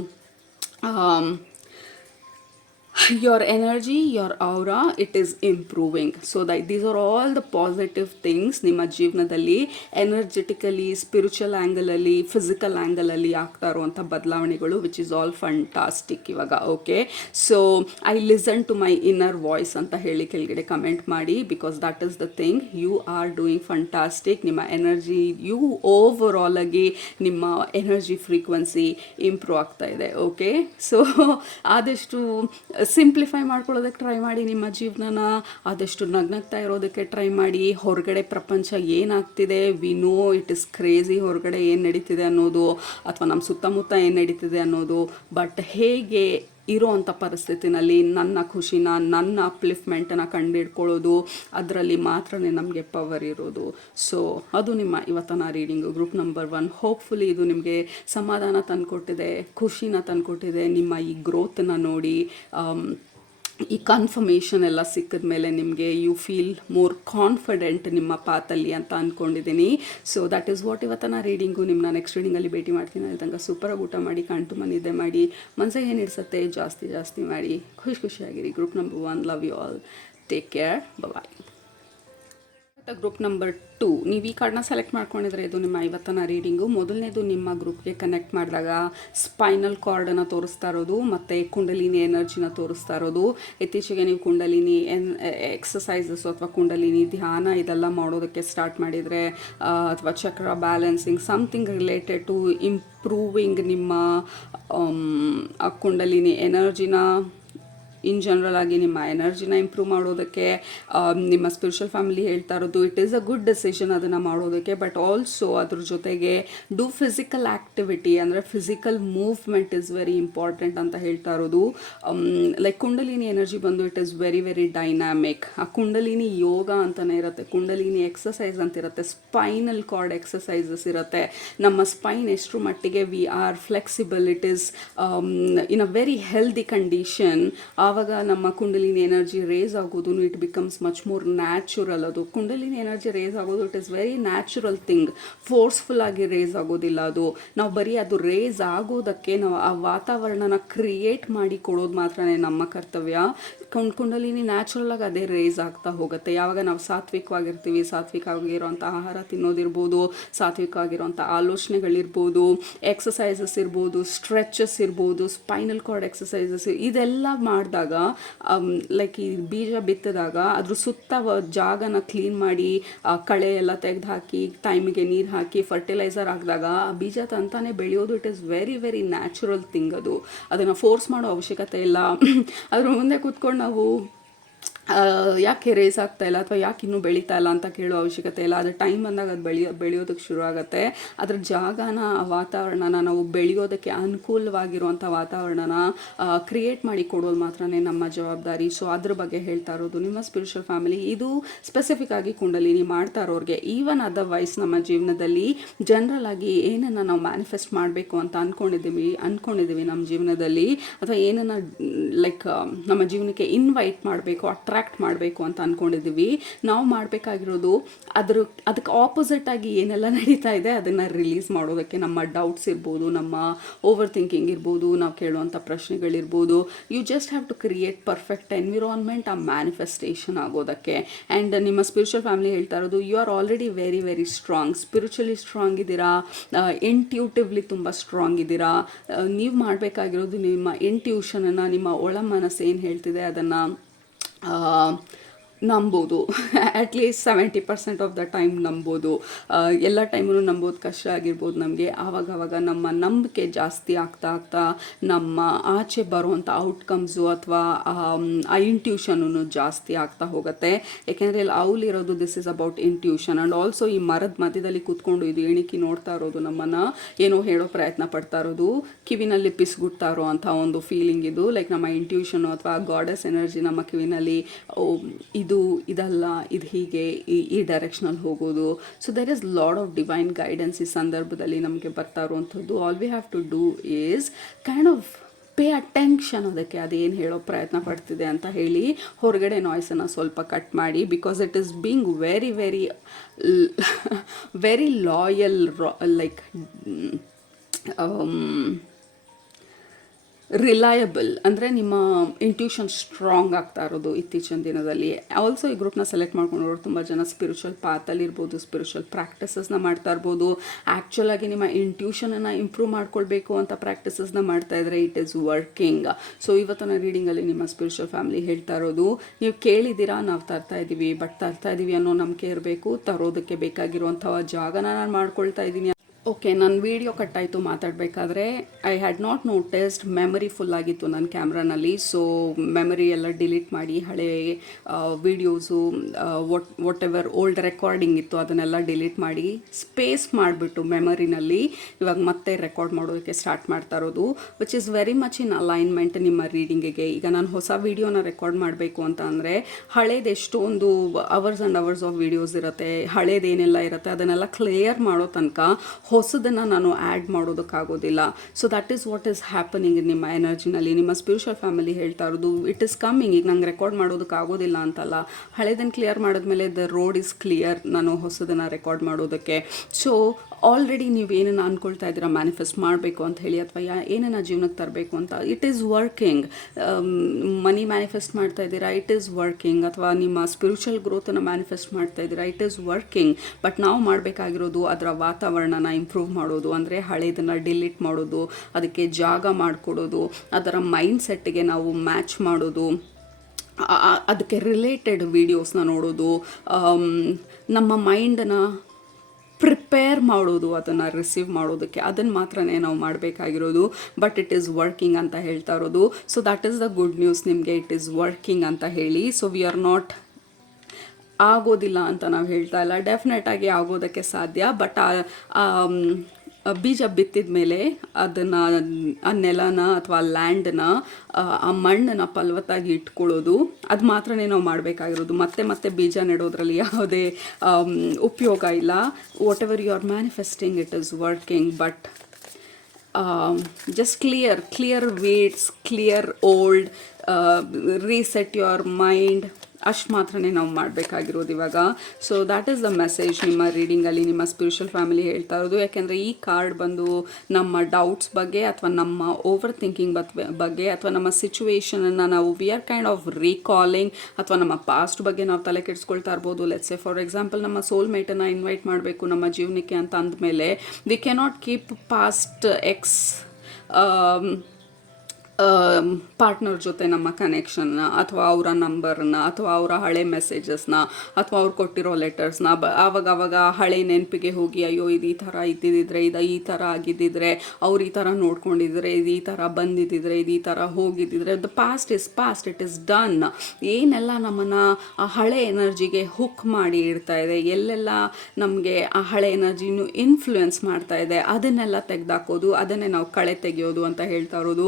your energy, your aura, it is improving. So that these are all the positive things ನಿಮ್ಮ ಜೀವನದಲ್ಲಿ ಎನರ್ಜೆಟಿಕಲಿ, spiritual ಆ್ಯಂಗಲಲ್ಲಿ, physical ಆ್ಯಂಗಲಲ್ಲಿ ಆಗ್ತಾ ಇರುವಂಥ ಬದಲಾವಣೆಗಳು, ವಿಚ್ ಈಸ್ ಆಲ್ ಫಂಟಾಸ್ಟಿಕ್ ಇವಾಗ. Okay, so I listen to my inner voice ಅಂತ ಹೇಳಿ ಕೆಳಗಡೆ ಕಮೆಂಟ್ ಮಾಡಿ, because that is the thing. You are doing fantastic. ನಿಮ್ಮ ಎನರ್ಜಿ, ಯು ಓವರ್ ಆಲ್ ಆಗಿ ನಿಮ್ಮ ಎನರ್ಜಿ ಫ್ರೀಕ್ವೆನ್ಸಿ ಇಂಪ್ರೂವ್ ಆಗ್ತಾ ಇದೆ. ಓಕೆ, ಸೊ ಆದಷ್ಟು ಸಿಂಪ್ಲಿಫೈ ಮಾಡ್ಕೊಳ್ಳೋದಕ್ಕೆ ಟ್ರೈ ಮಾಡಿ ನಿಮ್ಮ ಜೀವನನ. ಆದಷ್ಟು ನಗ್ನಗ್ತಾ ಇರೋದಕ್ಕೆ ಟ್ರೈ ಮಾಡಿ. ಹೊರಗಡೆ ಪ್ರಪಂಚ ಏನಾಗ್ತಿದೆ, we know it is crazy, ಹೊರಗಡೆ ಏನು ನಡೀತಿದೆ ಅನ್ನೋದು, ಅಥವಾ ನಮ್ಮ ಸುತ್ತಮುತ್ತ ಏನು ನಡೀತಿದೆ ಅನ್ನೋದು. ಬಟ್ ಹೇಗೆ ಇರೋ ಅಂಥ ಪರಿಸ್ಥಿತಿನಲ್ಲಿ ನನ್ನ ಖುಷಿನ, ನನ್ನ ಅಪ್ಲಿಫ್ಮೆಂಟನ್ನು ಕಂಡುಹಿಡ್ಕೊಳ್ಳೋದು, ಅದರಲ್ಲಿ ಮಾತ್ರ ನಮಗೆ ಪವರ್ ಇರೋದು. ಸೊ ಅದು ನಿಮ್ಮ ಇವತ್ತಿನ ರೀಡಿಂಗು, ಗ್ರೂಪ್ ನಂಬರ್ 1. ಹೋಪ್ಫುಲಿ ಇದು ನಿಮಗೆ ಸಮಾಧಾನ ತಂದುಕೊಟ್ಟಿದೆ, ಖುಷಿನ ತಂದುಕೊಟ್ಟಿದೆ. ನಿಮ್ಮ ಈ ಗ್ರೋತನ್ನು ನೋಡಿ, ಈ ಕನ್ಫರ್ಮೇಷನ್ ಎಲ್ಲ ಸಿಕ್ಕಿದ ಮೇಲೆ ನಿಮಗೆ ಯು ಫೀಲ್ ಮೋರ್ ಕಾನ್ಫಿಡೆಂಟ್ ನಿಮ್ಮ ಪಾತಲ್ಲಿ ಅಂತ ಅಂದ್ಕೊಂಡಿದ್ದೀನಿ. ಸೊ ದಟ್ ಈಸ್ ವಾಟ್ ಇವತ್ತಿನ ರೀಡಿಂಗು. ನಿಮ್ಮನ್ನ ನೆಕ್ಸ್ಟ್ ರೀಡಿಂಗಲ್ಲಿ ಭೇಟಿ ಮಾಡ್ತೀನಿ. ಅಲ್ಲಿ ತನಕ ಸೂಪರಾಗಿ ಊಟ ಮಾಡಿ, ಕಣ್ತು ನಿದ್ದೆ ಮಾಡಿ, ಮನಸ್ಸಿಗೆ ಏನು ಇಡ್ಸತ್ತೆ ಜಾಸ್ತಿ ಮಾಡಿ, ಖುಷಿಯಾಗಿರಿ. Group number 1, love you all, take care, bye. Group number 2, ನೀವು ಈ ಕಾರ್ಡ್ನ ಸೆಲೆಕ್ಟ್ ಮಾಡ್ಕೊಂಡಿದ್ರೆ ಇದು ನಿಮ್ಮ ಇವತ್ತಿನ ರೀಡಿಂಗು. ಮೊದಲನೇದು, ನಿಮ್ಮ ಗ್ರೂಪ್ಗೆ ಕನೆಕ್ಟ್ ಮಾಡಿದಾಗ ಸ್ಪೈನಲ್ ಕಾರ್ಡನ್ನು ತೋರಿಸ್ತಾ ಇರೋದು, ಮತ್ತು ಕುಂಡಲಿನಿ ಎನರ್ಜಿನ ತೋರಿಸ್ತಾ ಇರೋದು. ಇತ್ತೀಚೆಗೆ ನೀವು ಕುಂಡಲಿನಿ ಎಕ್ಸಸೈಸಸ್ ಅಥವಾ ಕುಂಡಲಿನಿ ಧ್ಯಾನ ಇದೆಲ್ಲ ಮಾಡೋದಕ್ಕೆ ಸ್ಟಾರ್ಟ್ ಮಾಡಿದರೆ, ಅಥವಾ chakra balancing, something related to improving ನಿಮ್ಮ ಕುಂಡಲಿನಿ ಎನರ್ಜಿನ ಇನ್ ಜನರಲ್ ಆಗಿ ನಿಮ್ಮ ಎನರ್ಜಿನ ಇಂಪ್ರೂವ್ ಮಾಡೋದಕ್ಕೆ. ನಿಮ್ಮ ಸ್ಪಿರಿಚುವಲ್ ಫ್ಯಾಮಿಲಿ ಹೇಳ್ತಾ ಇರೋದು it is a good decision ಅದನ್ನು ಮಾಡೋದಕ್ಕೆ. ಬಟ್ ಆಲ್ಸೋ ಅದ್ರ ಜೊತೆಗೆ ಡೂ ಫಿಸಿಕಲ್ ಆ್ಯಕ್ಟಿವಿಟಿ, ಅಂದರೆ physical movement is very important ಅಂತ ಹೇಳ್ತಾ ಇರೋದು. ಲೈಕ್ ಕುಂಡಲಿನಿ ಎನರ್ಜಿ ಬಂದು it is very very dynamic. ಆ ಕುಂಡಲಿನಿ ಯೋಗ ಅಂತಲೇ ಇರುತ್ತೆ, ಕುಂಡಲಿನಿ ಎಕ್ಸಸೈಸ್ ಅಂತ ಇರುತ್ತೆ, ಸ್ಪೈನಲ್ ಕಾರ್ಡ್ ಎಕ್ಸಸೈಸಸ್ ಇರುತ್ತೆ. ನಮ್ಮ ಸ್ಪೈನ್ ಎಷ್ಟರ ಮಟ್ಟಿಗೆ we are flexible, it is in a very healthy condition. ಆವಾಗ ನಮ್ಮ ಕುಂಡಲಿನಿ ಎನರ್ಜಿ ರೇಸ್ ಆಗೋದು it becomes much more natural. ಅದು ಕುಂಡಲಿನಿ ಎನರ್ಜಿ ರೇಸ್ ಆಗೋದು it is very natural thing, forceful ಆಗಿ ರೇಸ್ ಆಗೋದಿಲ್ಲ ಅದು. ನಾವು ಬರೀ ಅದು ರೇಸ್ ಆಗೋದಕ್ಕೆ ನಾವು ಆ ವಾತಾವರಣನ ಕ್ರಿಯೇಟ್ ಮಾಡಿ ಕೊಡೋದು ಮಾತ್ರನೇ ನಮ್ಮ ಕರ್ತವ್ಯ. ಕುಂಡಲಿನಿ ನ್ಯಾಚುರಲ್ ಆಗಿ ಅದೇ ರೇಸ್ ಆಗ್ತಾ ಹೋಗುತ್ತೆ. ಯಾವಾಗ ನಾವು ಸಾತ್ವಿಕವಾಗಿರ್ತೀವಿ, ಸಾತ್ವಿಕವಾಗಿರೋಂಥ ಆಹಾರ ತಿನ್ನೋದಿರ್ಬೋದು, ಸಾತ್ವಿಕವಾಗಿರೋಂಥ ಆಲೋಚನೆಗಳಿರ್ಬೋದು, ಎಕ್ಸಸೈಸಸ್ ಇರ್ಬೋದು, ಸ್ಟ್ರೆಚಸ್ ಇರ್ಬೋದು, ಸ್ಪೈನಲ್ ಕಾರ್ಡ್ ಎಕ್ಸಸೈಸಸ್, ಇದೆಲ್ಲ ಮಾಡಿದಾಗ ಲೈಕ್ ಈ ಬೀಜ ಬಿತ್ತಿದಾಗ ಅದ್ರ ಸುತ್ತ ಜಾಗನ ಕ್ಲೀನ್ ಮಾಡಿ ಕಳೆ ಎಲ್ಲ ತೆಗೆದು ಹಾಕಿ ಟೈಮಿಗೆ ನೀರು ಹಾಕಿ ಫರ್ಟಿಲೈಸರ್ ಹಾಕಿದಾಗ ಆ ಬೀಜ ತಂತಾನೆ ಬೆಳೆಯೋದು. It is very very natural thing. ಅದನ್ನು ಫೋರ್ಸ್ ಮಾಡೋ ಅವಶ್ಯಕತೆ ಇಲ್ಲ. ಅದ್ರ ಮುಂದೆ ಕೂತ್ಕೊಂಡು ನಾವು ಯಾಕೆ ರೇಸ್ ಆಗ್ತಾ ಇಲ್ಲ ಅಥವಾ ಯಾಕೆ ಇನ್ನೂ ಬೆಳೀತಾ ಇಲ್ಲ ಅಂತ ಕೇಳೋ ಅವಶ್ಯಕತೆ ಇಲ್ಲ. ಅದು ಟೈಮ್ ಬಂದಾಗ ಅದು ಬೆಳೆಯೋದಕ್ಕೆ ಶುರು ಆಗುತ್ತೆ. ಅದ್ರ ಜಾಗನ, ವಾತಾವರಣನ ನಾವು ಬೆಳೆಯೋದಕ್ಕೆ ಅನುಕೂಲವಾಗಿರುವಂಥ ವಾತಾವರಣನ ಕ್ರಿಯೇಟ್ ಮಾಡಿ ಕೊಡೋದು ಮಾತ್ರನೇ ನಮ್ಮ ಜವಾಬ್ದಾರಿ. ಸೊ ಅದ್ರ ಬಗ್ಗೆ ಹೇಳ್ತಾ ಇರೋದು ನಿಮ್ಮ ಸ್ಪಿರಿಚುವಲ್ ಫ್ಯಾಮಿಲಿ. ಇದು ಸ್ಪೆಸಿಫಿಕ್ ಆಗಿ ಕುಂಡಲಿನಿ ಮಾಡ್ತಾ ಇರೋರಿಗೆ. ಈವನ್ ಅದರ್ವೈಸ್ ನಮ್ಮ ಜೀವನದಲ್ಲಿ ಜನರಲ್ ಆಗಿ ಏನನ್ನು ನಾವು ಮ್ಯಾನಿಫೆಸ್ಟ್ ಮಾಡಬೇಕು ಅಂತ ಅಂದ್ಕೊಂಡಿದ್ದೀವಿ ನಮ್ಮ ಜೀವನದಲ್ಲಿ, ಅಥವಾ ಏನನ್ನು ಲೈಕ್ ನಮ್ಮ ಜೀವನಕ್ಕೆ ಇನ್ವೈಟ್ ಮಾಡಬೇಕು, ಅಟ್ರಾಕ್ಟ್ ಮಾಡಬೇಕು ಅಂತ ಅಂದ್ಕೊಂಡಿದ್ದೀವಿ. ನಾವು ಮಾಡಬೇಕಾಗಿರೋದು ಅದಕ್ಕೆ ಆಪೋಸಿಟ್ ಆಗಿ ಏನೆಲ್ಲ ನಡೀತಾ ಇದೆ ಅದನ್ನು ರಿಲೀಸ್ ಮಾಡೋದಕ್ಕೆ. ನಮ್ಮ ಡೌಟ್ಸ್ ಇರ್ಬೋದು, ನಮ್ಮ ಓವರ್ ಥಿಂಕಿಂಗ್ ಇರ್ಬೋದು, ನಾವು ಕೇಳುವಂಥ ಪ್ರಶ್ನೆಗಳಿರ್ಬೋದು. You just have to create perfect environment ಆ ಮ್ಯಾನಿಫೆಸ್ಟೇಷನ್ ಆಗೋದಕ್ಕೆ. ಆ್ಯಂಡ್ ನಿಮ್ಮ ಸ್ಪಿರಿಚುವಲ್ ಫ್ಯಾಮಿಲಿ ಹೇಳ್ತಾ ಇರೋದು you are already very very strong, spiritually strong ಇದ್ದೀರಾ, ಇಂಟ್ಯೂಟಿವ್ಲಿ ತುಂಬ ಸ್ಟ್ರಾಂಗ್ ಇದ್ದೀರಾ. ನೀವು ಮಾಡಬೇಕಾಗಿರೋದು ನಿಮ್ಮ ಇಂಟ್ಯೂಷನನ್ನು, ನಿಮ್ಮ ಒಳ ಮನಸ್ಸು ಏನು ಹೇಳ್ತಿದೆ ಅದನ್ನು ನಂಬೋದು. ಅಟ್ಲೀಸ್ಟ್ 70% ಆಫ್ ದ ಟೈಮ್ ನಂಬೋದು. ಎಲ್ಲ ಟೈಮೂ ನಂಬೋದು ಕಷ್ಟ ಆಗಿರ್ಬೋದು ನಮಗೆ. ಆವಾಗವಾಗ ನಮ್ಮ ನಂಬಿಕೆ ಜಾಸ್ತಿ ಆಗ್ತಾ ನಮ್ಮ ಆಚೆ ಬರುವಂಥ ಔಟ್ಕಮ್ಸು ಅಥವಾ ಆ ಇಂಟ್ಯೂಷನೂ ಜಾಸ್ತಿ ಆಗ್ತಾ ಹೋಗುತ್ತೆ. ಯಾಕೆಂದರೆ ಇಲ್ಲಿ ಅವಲಿರೋದು this is about intuition. And also ಈ ಮರದ ಮಧ್ಯದಲ್ಲಿ ಕೂತ್ಕೊಂಡು ಇದು ಎಣಿಕೆ ನೋಡ್ತಾ ಇರೋದು, ನಮ್ಮನ್ನು ಏನೋ ಹೇಳೋ ಪ್ರಯತ್ನ ಪಡ್ತಾ ಇರೋದು, ಕಿವಿನಲ್ಲಿ ಪಿಸ್ಗುಡ್ತಾ ಇರೋ ಅಂಥ ಒಂದು ಫೀಲಿಂಗ್ ಇದು. ಲೈಕ್ ನಮ್ಮ ಇಂಟ್ಯೂಷನು ಅಥವಾ ಗಾಡೆಸ್ ಎನರ್ಜಿ ನಮ್ಮ ಕಿವಿನಲ್ಲಿ ಇದಲ್ಲ, ಇದು ಹೀಗೆ ಈ ಡೈರೆಕ್ಷನಲ್ಲಿ ಹೋಗೋದು. So there is lot of divine guidance ಈ ಸಂದರ್ಭದಲ್ಲಿ ನಮಗೆ ಬರ್ತಾ ಇರುವಂಥದ್ದು. All we have to do is kind of pay attention ಅದಕ್ಕೆ, ಅದೇನು ಹೇಳೋ ಪ್ರಯತ್ನ ಪಡ್ತಿದೆ ಅಂತ ಹೇಳಿ ಹೊರಗಡೆ ನಾಯ್ಸನ್ನು ಸ್ವಲ್ಪ ಕಟ್ ಮಾಡಿ. Because it is being very very very loyal, like reliable. ಅಂದರೆ ನಿಮ್ಮ ಇಂಟ್ಯೂಷನ್ ಸ್ಟ್ರಾಂಗ್ ಆಗ್ತಾ ಇರೋದು ಇತ್ತೀಚಿನ ದಿನದಲ್ಲಿ. ಆಲ್ಸೋ ಈ ಗ್ರೂಪ್ನ ಸೆಲೆಕ್ಟ್ ಮಾಡ್ಕೊಂಡವರು ತುಂಬ ಜನ ಸ್ಪಿರಿಚುವಲ್ ಪಾತಲ್ಲಿರ್ಬೋದು, ಸ್ಪಿರಿಚುವಲ್ ಪ್ರಾಕ್ಟೀಸಸ್ನ ಮಾಡ್ತಾ ಇರ್ಬೋದು. ಆ್ಯಕ್ಚುಲಾಗಿ ನಿಮ್ಮ ಇಂಟ್ಯೂಷನನ್ನು ಇಂಪ್ರೂವ್ ಮಾಡ್ಕೊಳ್ಬೇಕು ಅಂತ ಪ್ರಾಕ್ಟೀಸಸ್ನ ಮಾಡ್ತಾ ಇದ್ರೆ ಇಟ್ ಈಸ್ ವರ್ಕಿಂಗ್. ಸೊ ಇವತ್ತಿನ ರೀಡಿಂಗಲ್ಲಿ ನಿಮ್ಮ ಸ್ಪಿರಿಚುವಲ್ ಫ್ಯಾಮಿಲಿ ಹೇಳ್ತಾ ಇರೋದು, ನೀವು ಕೇಳಿದ್ದೀರಾ, ನಾವು ತರ್ತಾ ಇದ್ದೀವಿ, ಬಟ್ ತರ್ತಾ ಇದ್ದೀವಿ ಅನ್ನೋ ನಂಬಿಕೆ ಇರಬೇಕು. ತರೋದಕ್ಕೆ ಬೇಕಾಗಿರುವಂಥ ಜಾಗನ ನಾನು ಮಾಡ್ಕೊಳ್ತಾ ಇದ್ದೀನಿ. ಓಕೆ, ನನ್ನ ವೀಡಿಯೋ ಕಟ್ಟಾಯಿತು ಮಾತಾಡಬೇಕಾದ್ರೆ. I had not noticed memory full ಆಗಿತ್ತು ನನ್ನ ಕ್ಯಾಮ್ರಾನಲ್ಲಿ. ಸೊ ಮೆಮರಿ ಎಲ್ಲ ಡಿಲೀಟ್ ಮಾಡಿ ಹಳೆ videos, whatever old recording ಇತ್ತು ಅದನ್ನೆಲ್ಲ ಡಿಲೀಟ್ ಮಾಡಿ ಸ್ಪೇಸ್ ಮಾಡಿಬಿಟ್ಟು ಮೆಮರಿನಲ್ಲಿ ಇವಾಗ ಮತ್ತೆ ರೆಕಾರ್ಡ್ ಮಾಡೋದಕ್ಕೆ ಸ್ಟಾರ್ಟ್ ಮಾಡ್ತಾ ಇರೋದು, which is very much in alignment ನಿಮ್ಮ ರೀಡಿಂಗಿಗೆ. ಈಗ ನಾನು ಹೊಸ ವೀಡಿಯೋನ ರೆಕಾರ್ಡ್ ಮಾಡಬೇಕು ಅಂತ ಅಂದರೆ ಹಳೇದು ಎಷ್ಟೊಂದು hours and hours of videos ಇರುತ್ತೆ, ಹಳೇದೇನೆಲ್ಲ ಇರುತ್ತೆ ಅದನ್ನೆಲ್ಲ ಕ್ಲಿಯರ್ ಮಾಡೋ ತನಕ ಹೊಸದನ್ನು ನಾನು ಆ್ಯಡ್ ಮಾಡೋದಕ್ಕಾಗೋದಿಲ್ಲ. So that is what is happening ನಿಮ್ಮ ಎನರ್ಜಿನಲ್ಲಿ. ನಿಮ್ಮ ಸ್ಪಿರಿಚುವಲ್ ಫ್ಯಾಮಿಲಿ ಹೇಳ್ತಾ ಇರೋದು ಇಟ್ ಈಸ್ ಕಮ್ಮಿಂಗ್. ಈಗ ನಂಗೆ ರೆಕಾರ್ಡ್ ಮಾಡೋದಕ್ಕಾಗೋದಿಲ್ಲ ಅಂತಲ್ಲ, ಹಳೇದನ್ನು ಕ್ಲಿಯರ್ ಮಾಡಿದ್ಮೇಲೆ ದ ರೋಡ್ ಈಸ್ ಕ್ಲಿಯರ್ ನಾನು ಹೊಸದನ್ನು ರೆಕಾರ್ಡ್ ಮಾಡೋದಕ್ಕೆ. ಸೊ ಆಲ್ರೆಡಿ ನೀವು ಏನನ್ನು ಅಂದ್ಕೊಳ್ತಾ ಇದ್ದೀರಾ ಮ್ಯಾನಿಫೆಸ್ಟ್ ಮಾಡಬೇಕು ಅಂತ ಹೇಳಿ, ಅಥವಾ ಏನನ್ನು ಜೀವನಕ್ಕೆ ತರಬೇಕು ಅಂತ, it is working. Money manifest ಮಾಡ್ತಾ ಇದ್ದೀರಾ, ಇಟ್ ಈಸ್ ವರ್ಕಿಂಗ್. ಅಥವಾ ನಿಮ್ಮ ಸ್ಪಿರಿಚುವಲ್ ಗ್ರೋತನ್ನು ಮ್ಯಾನಿಫೆಸ್ಟ್ ಮಾಡ್ತಾ ಇದ್ದೀರಾ, ಇಟ್ ಈಸ್ ವರ್ಕಿಂಗ್. ಬಟ್ ನಾವು ಮಾಡಬೇಕಾಗಿರೋದು ಅದರ ವಾತಾವರಣನ ಇಂಪ್ರೂವ್ ಮಾಡೋದು, ಅಂದರೆ ಹಳೇದನ್ನು ಡಿಲೀಟ್ ಮಾಡೋದು, ಅದಕ್ಕೆ ಜಾಗ ಮಾಡಿಕೊಡೋದು, ಅದರ ಮೈಂಡ್ ಸೆಟ್ಗೆ ನಾವು ಮ್ಯಾಚ್ ಮಾಡೋದು, ಅದಕ್ಕೆ ರಿಲೇಟೆಡ್ ವೀಡಿಯೋಸ್ನ ನೋಡೋದು, ನಮ್ಮ ಮೈಂಡನ್ನು ಪ್ರಿಪೇರ್ ಮಾಡೋದು ಅದನ್ನು ರಿಸೀವ್ ಮಾಡೋದಕ್ಕೆ, ಅದನ್ನು ಮಾತ್ರನೇ ನಾವು ಮಾಡಬೇಕಾಗಿರೋದು. ಬಟ್ ಇಟ್ ಈಸ್ ವರ್ಕಿಂಗ್ ಅಂತ ಹೇಳ್ತಾ ಇರೋದು. So that is the good news ನಿಮಗೆ, ಇಟ್ ಈಸ್ ವರ್ಕಿಂಗ್ ಅಂತ ಹೇಳಿ. ಸೊ ವಿ ಆರ್ ನಾಟ್ ಆಗೋದಿಲ್ಲ ಅಂತ ನಾವು ಹೇಳ್ತಾ ಇಲ್ಲ, ಡೆಫಿನೆಟಾಗಿ ಆಗೋದಕ್ಕೆ ಸಾಧ್ಯ. ಬಟ್ ಬೀಜ ಬಿತ್ತಿದ ಮೇಲೆ ಅದನ್ನು, ಆ ನೆಲನ ಅಥವಾ ಲ್ಯಾಂಡನ್ನ, ಆ ಮಣ್ಣನ್ನು ಫಲವತ್ತಾಗಿ ಇಟ್ಕೊಳ್ಳೋದು, ಅದು ಮಾತ್ರನೇ ನಾವು ಮಾಡಬೇಕಾಗಿರೋದು. ಮತ್ತೆ ಬೀಜ ನೆಡೋದ್ರಲ್ಲಿ ಯಾವುದೇ ಉಪಯೋಗ ಇಲ್ಲ. Whatever you are manifesting, it is working. But just clear weights, clear old, reset your mind, ಅಷ್ಟು ಮಾತ್ರನೇ ನಾವು ಮಾಡಬೇಕಾಗಿರೋದು ಇವಾಗ. So that is the message ನಿಮ್ಮ ರೀಡಿಂಗಲ್ಲಿ ನಿಮ್ಮ ಸ್ಪಿರಿಚುವಲ್ ಫ್ಯಾಮಿಲಿ ಹೇಳ್ತಾ ಇರೋದು. ಯಾಕೆಂದರೆ ಈ ಕಾರ್ಡ್ ಬಂದು ನಮ್ಮ ಡೌಟ್ಸ್ ಬಗ್ಗೆ ಅಥವಾ ನಮ್ಮ ಓವರ್ ಥಿಂಕಿಂಗ್ ಬಗ್ಗೆ ಅಥವಾ ನಮ್ಮ ಸಿಚುವೇಶನನ್ನು ನಾವು we are kind of recalling, ಅಥವಾ ನಮ್ಮ ಪಾಸ್ಟ್ ಬಗ್ಗೆ ನಾವು ತಲೆ ಕೆಡಿಸ್ಕೊಳ್ತಾ ಇರ್ಬೋದು. ಲೆಟ್ಸ್ ಸೇ ಫಾರ್ ಎಕ್ಸಾಂಪಲ್ ನಮ್ಮ ಸೋಲ್ಮೇಟನ್ನು ಇನ್ವೈಟ್ ಮಾಡಬೇಕು ನಮ್ಮ ಜೀವನಕ್ಕೆ ಅಂತ ಅಂದಮೇಲೆ we cannot keep past X partner ಜೊತೆ ನಮ್ಮ ಕನೆಕ್ಷನ್ನ, ಅಥವಾ ಅವರ ನಂಬರ್ನ, ಅಥವಾ ಅವರ ಹಳೆ ಮೆಸೇಜಸ್ನ, ಅಥವಾ ಅವ್ರು ಕೊಟ್ಟಿರೋ ಲೆಟರ್ಸ್ನ ಆವಾಗ ಹಳೆ ನೆನಪಿಗೆ ಹೋಗಿ ಅಯ್ಯೋ ಇದು ಈ ಥರ ಇದ್ದಿದ್ದರೆ, ಇದು ಈ ಥರ ಆಗಿದ್ದಿದ್ರೆ, ಅವ್ರು ಈ ಥರ ನೋಡ್ಕೊಂಡಿದ್ರೆ, ಇದು ಈ ಥರ ಬಂದಿದ್ದಿದ್ರೆ, ಇದು ಈ ಥರ ಹೋಗಿದ್ದಿದ್ರೆ. The past is past, it is done. ಏನೆಲ್ಲ ನಮ್ಮನ್ನು ಆ ಹಳೆ ಎನರ್ಜಿಗೆ ಹುಕ್ ಮಾಡಿ ಇಡ್ತಾ ಇದೆ, ಎಲ್ಲೆಲ್ಲ ನಮಗೆ ಆ ಹಳೆ ಎನರ್ಜಿನೂ ಇನ್ಫ್ಲೂಯೆನ್ಸ್ ಮಾಡ್ತಾ ಇದೆ, ಅದನ್ನೆಲ್ಲ ತೆಗೆದಾಕೋದು, ಅದನ್ನೇ ನಾವು ಕಳೆ ತೆಗೆಯೋದು ಅಂತ ಹೇಳ್ತಾ ಇರೋದು.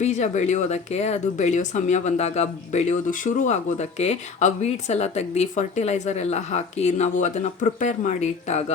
ಬೀಜ ಬೆಳೆಯೋದಕ್ಕೆ, ಅದು ಬೆಳೆಯೋ ಸಮಯ ಬಂದಾಗ ಬೆಳೆಯೋದು ಶುರು ಆಗೋದಕ್ಕೆ ಆ ವೀಡ್ಸ್ ಎಲ್ಲ ತೆಗ್ದು ಫರ್ಟಿಲೈಸರ್ ಎಲ್ಲ ಹಾಕಿ ನಾವು ಅದನ್ನು ಪ್ರಿಪೇರ್ ಮಾಡಿ ಇಟ್ಟಾಗ,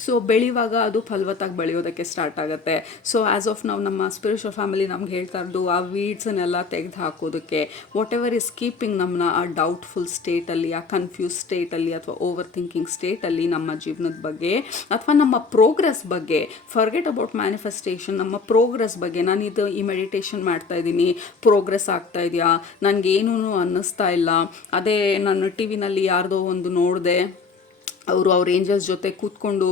ಸೊ ಬೆಳೆಯುವಾಗ ಅದು ಫಲವತ್ತಾಗಿ ಬೆಳೆಯೋದಕ್ಕೆ ಸ್ಟಾರ್ಟ್ ಆಗುತ್ತೆ. ಸೊ ಆ್ಯಸ್ ಆಫ್ ನಾವು ನಮ್ಮ ಸ್ಪಿರಿಚುವಲ್ ಫ್ಯಾಮಿಲಿ ನಮ್ಗೆ ಹೇಳ್ತಾ ಇರೋದು ಆ ವೀಡ್ಸನ್ನೆಲ್ಲ ತೆಗೆದು ಹಾಕೋದಕ್ಕೆ, ವಾಟ್ ಎವರ್ ಇಸ್ ಕೀಪಿಂಗ್ ನಮ್ಮನ್ನ ಆ ಡೌಟ್ಫುಲ್ ಸ್ಟೇಟಲ್ಲಿ, ಆ ಕನ್ಫ್ಯೂಸ್ ಸ್ಟೇಟಲ್ಲಿ, ಅಥವಾ ಓವರ್ ಥಿಂಕಿಂಗ್ ಸ್ಟೇಟಲ್ಲಿ ನಮ್ಮ ಜೀವನದ ಬಗ್ಗೆ ಅಥವಾ ನಮ್ಮ ಪ್ರೋಗ್ರೆಸ್ ಬಗ್ಗೆ. ಫರ್ಗೆಟ್ ಅಬೌಟ್ ಮ್ಯಾನಿಫೆಸ್ಟೇಷನ್, ನಮ್ಮ ಪ್ರೋಗ್ರೆಸ್ ಬಗ್ಗೆ. ನಾನಿದು ಈ ಮೆಡಿಟೇಷನ್ ಮಾಡ್ತಾ ಇದ್ದೀನಿ, ಪ್ರೋಗ್ರೆಸ್ ಆಗ್ತಾ ಇದೆಯಾ, ನನಗೇನೂ ಅನ್ನಿಸ್ತಾ ಇಲ್ಲ. ಅದೇ ನಾನು ಟಿ ವಿನಲ್ಲಿ ಯಾರ್ದೋ ಒಂದು ನೋಡಿದೆ, ಅವ್ರ ಏಂಜಲ್ಸ್ ಜೊತೆ ಕೂತ್ಕೊಂಡು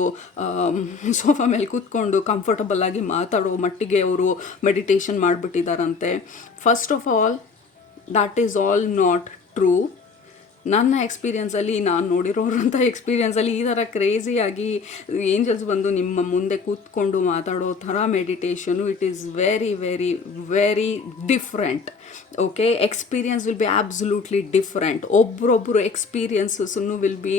ಸೋಫಾ ಮೇಲೆ ಕೂತ್ಕೊಂಡು ಕಂಫರ್ಟಬಲ್ ಆಗಿ ಮಾತಾಡೋ ಮಟ್ಟಿಗೆ ಅವರು ಮೆಡಿಟೇಷನ್ ಮಾಡಿಬಿಟ್ಟಿದ್ದಾರಂತೆ. First of all that is all not true. ನನ್ನ ಎಕ್ಸ್ಪೀರಿಯನ್ಸಲ್ಲಿ, ನಾನು ನೋಡಿರೋರಂಥ ಎಕ್ಸ್ಪೀರಿಯನ್ಸಲ್ಲಿ ಈ ಥರ ಕ್ರೇಜಿಯಾಗಿ ಏಂಜಲ್ಸ್ ಬಂದು ನಿಮ್ಮ ಮುಂದೆ ಕೂತ್ಕೊಂಡು ಮಾತಾಡೋ ಥರ meditation, it is very very very different. Okay, experience will be absolutely different. ಒಬ್ಬರೊಬ್ಬರು ಎಕ್ಸ್ಪೀರಿಯನ್ಸಸ್ಸನ್ನು will be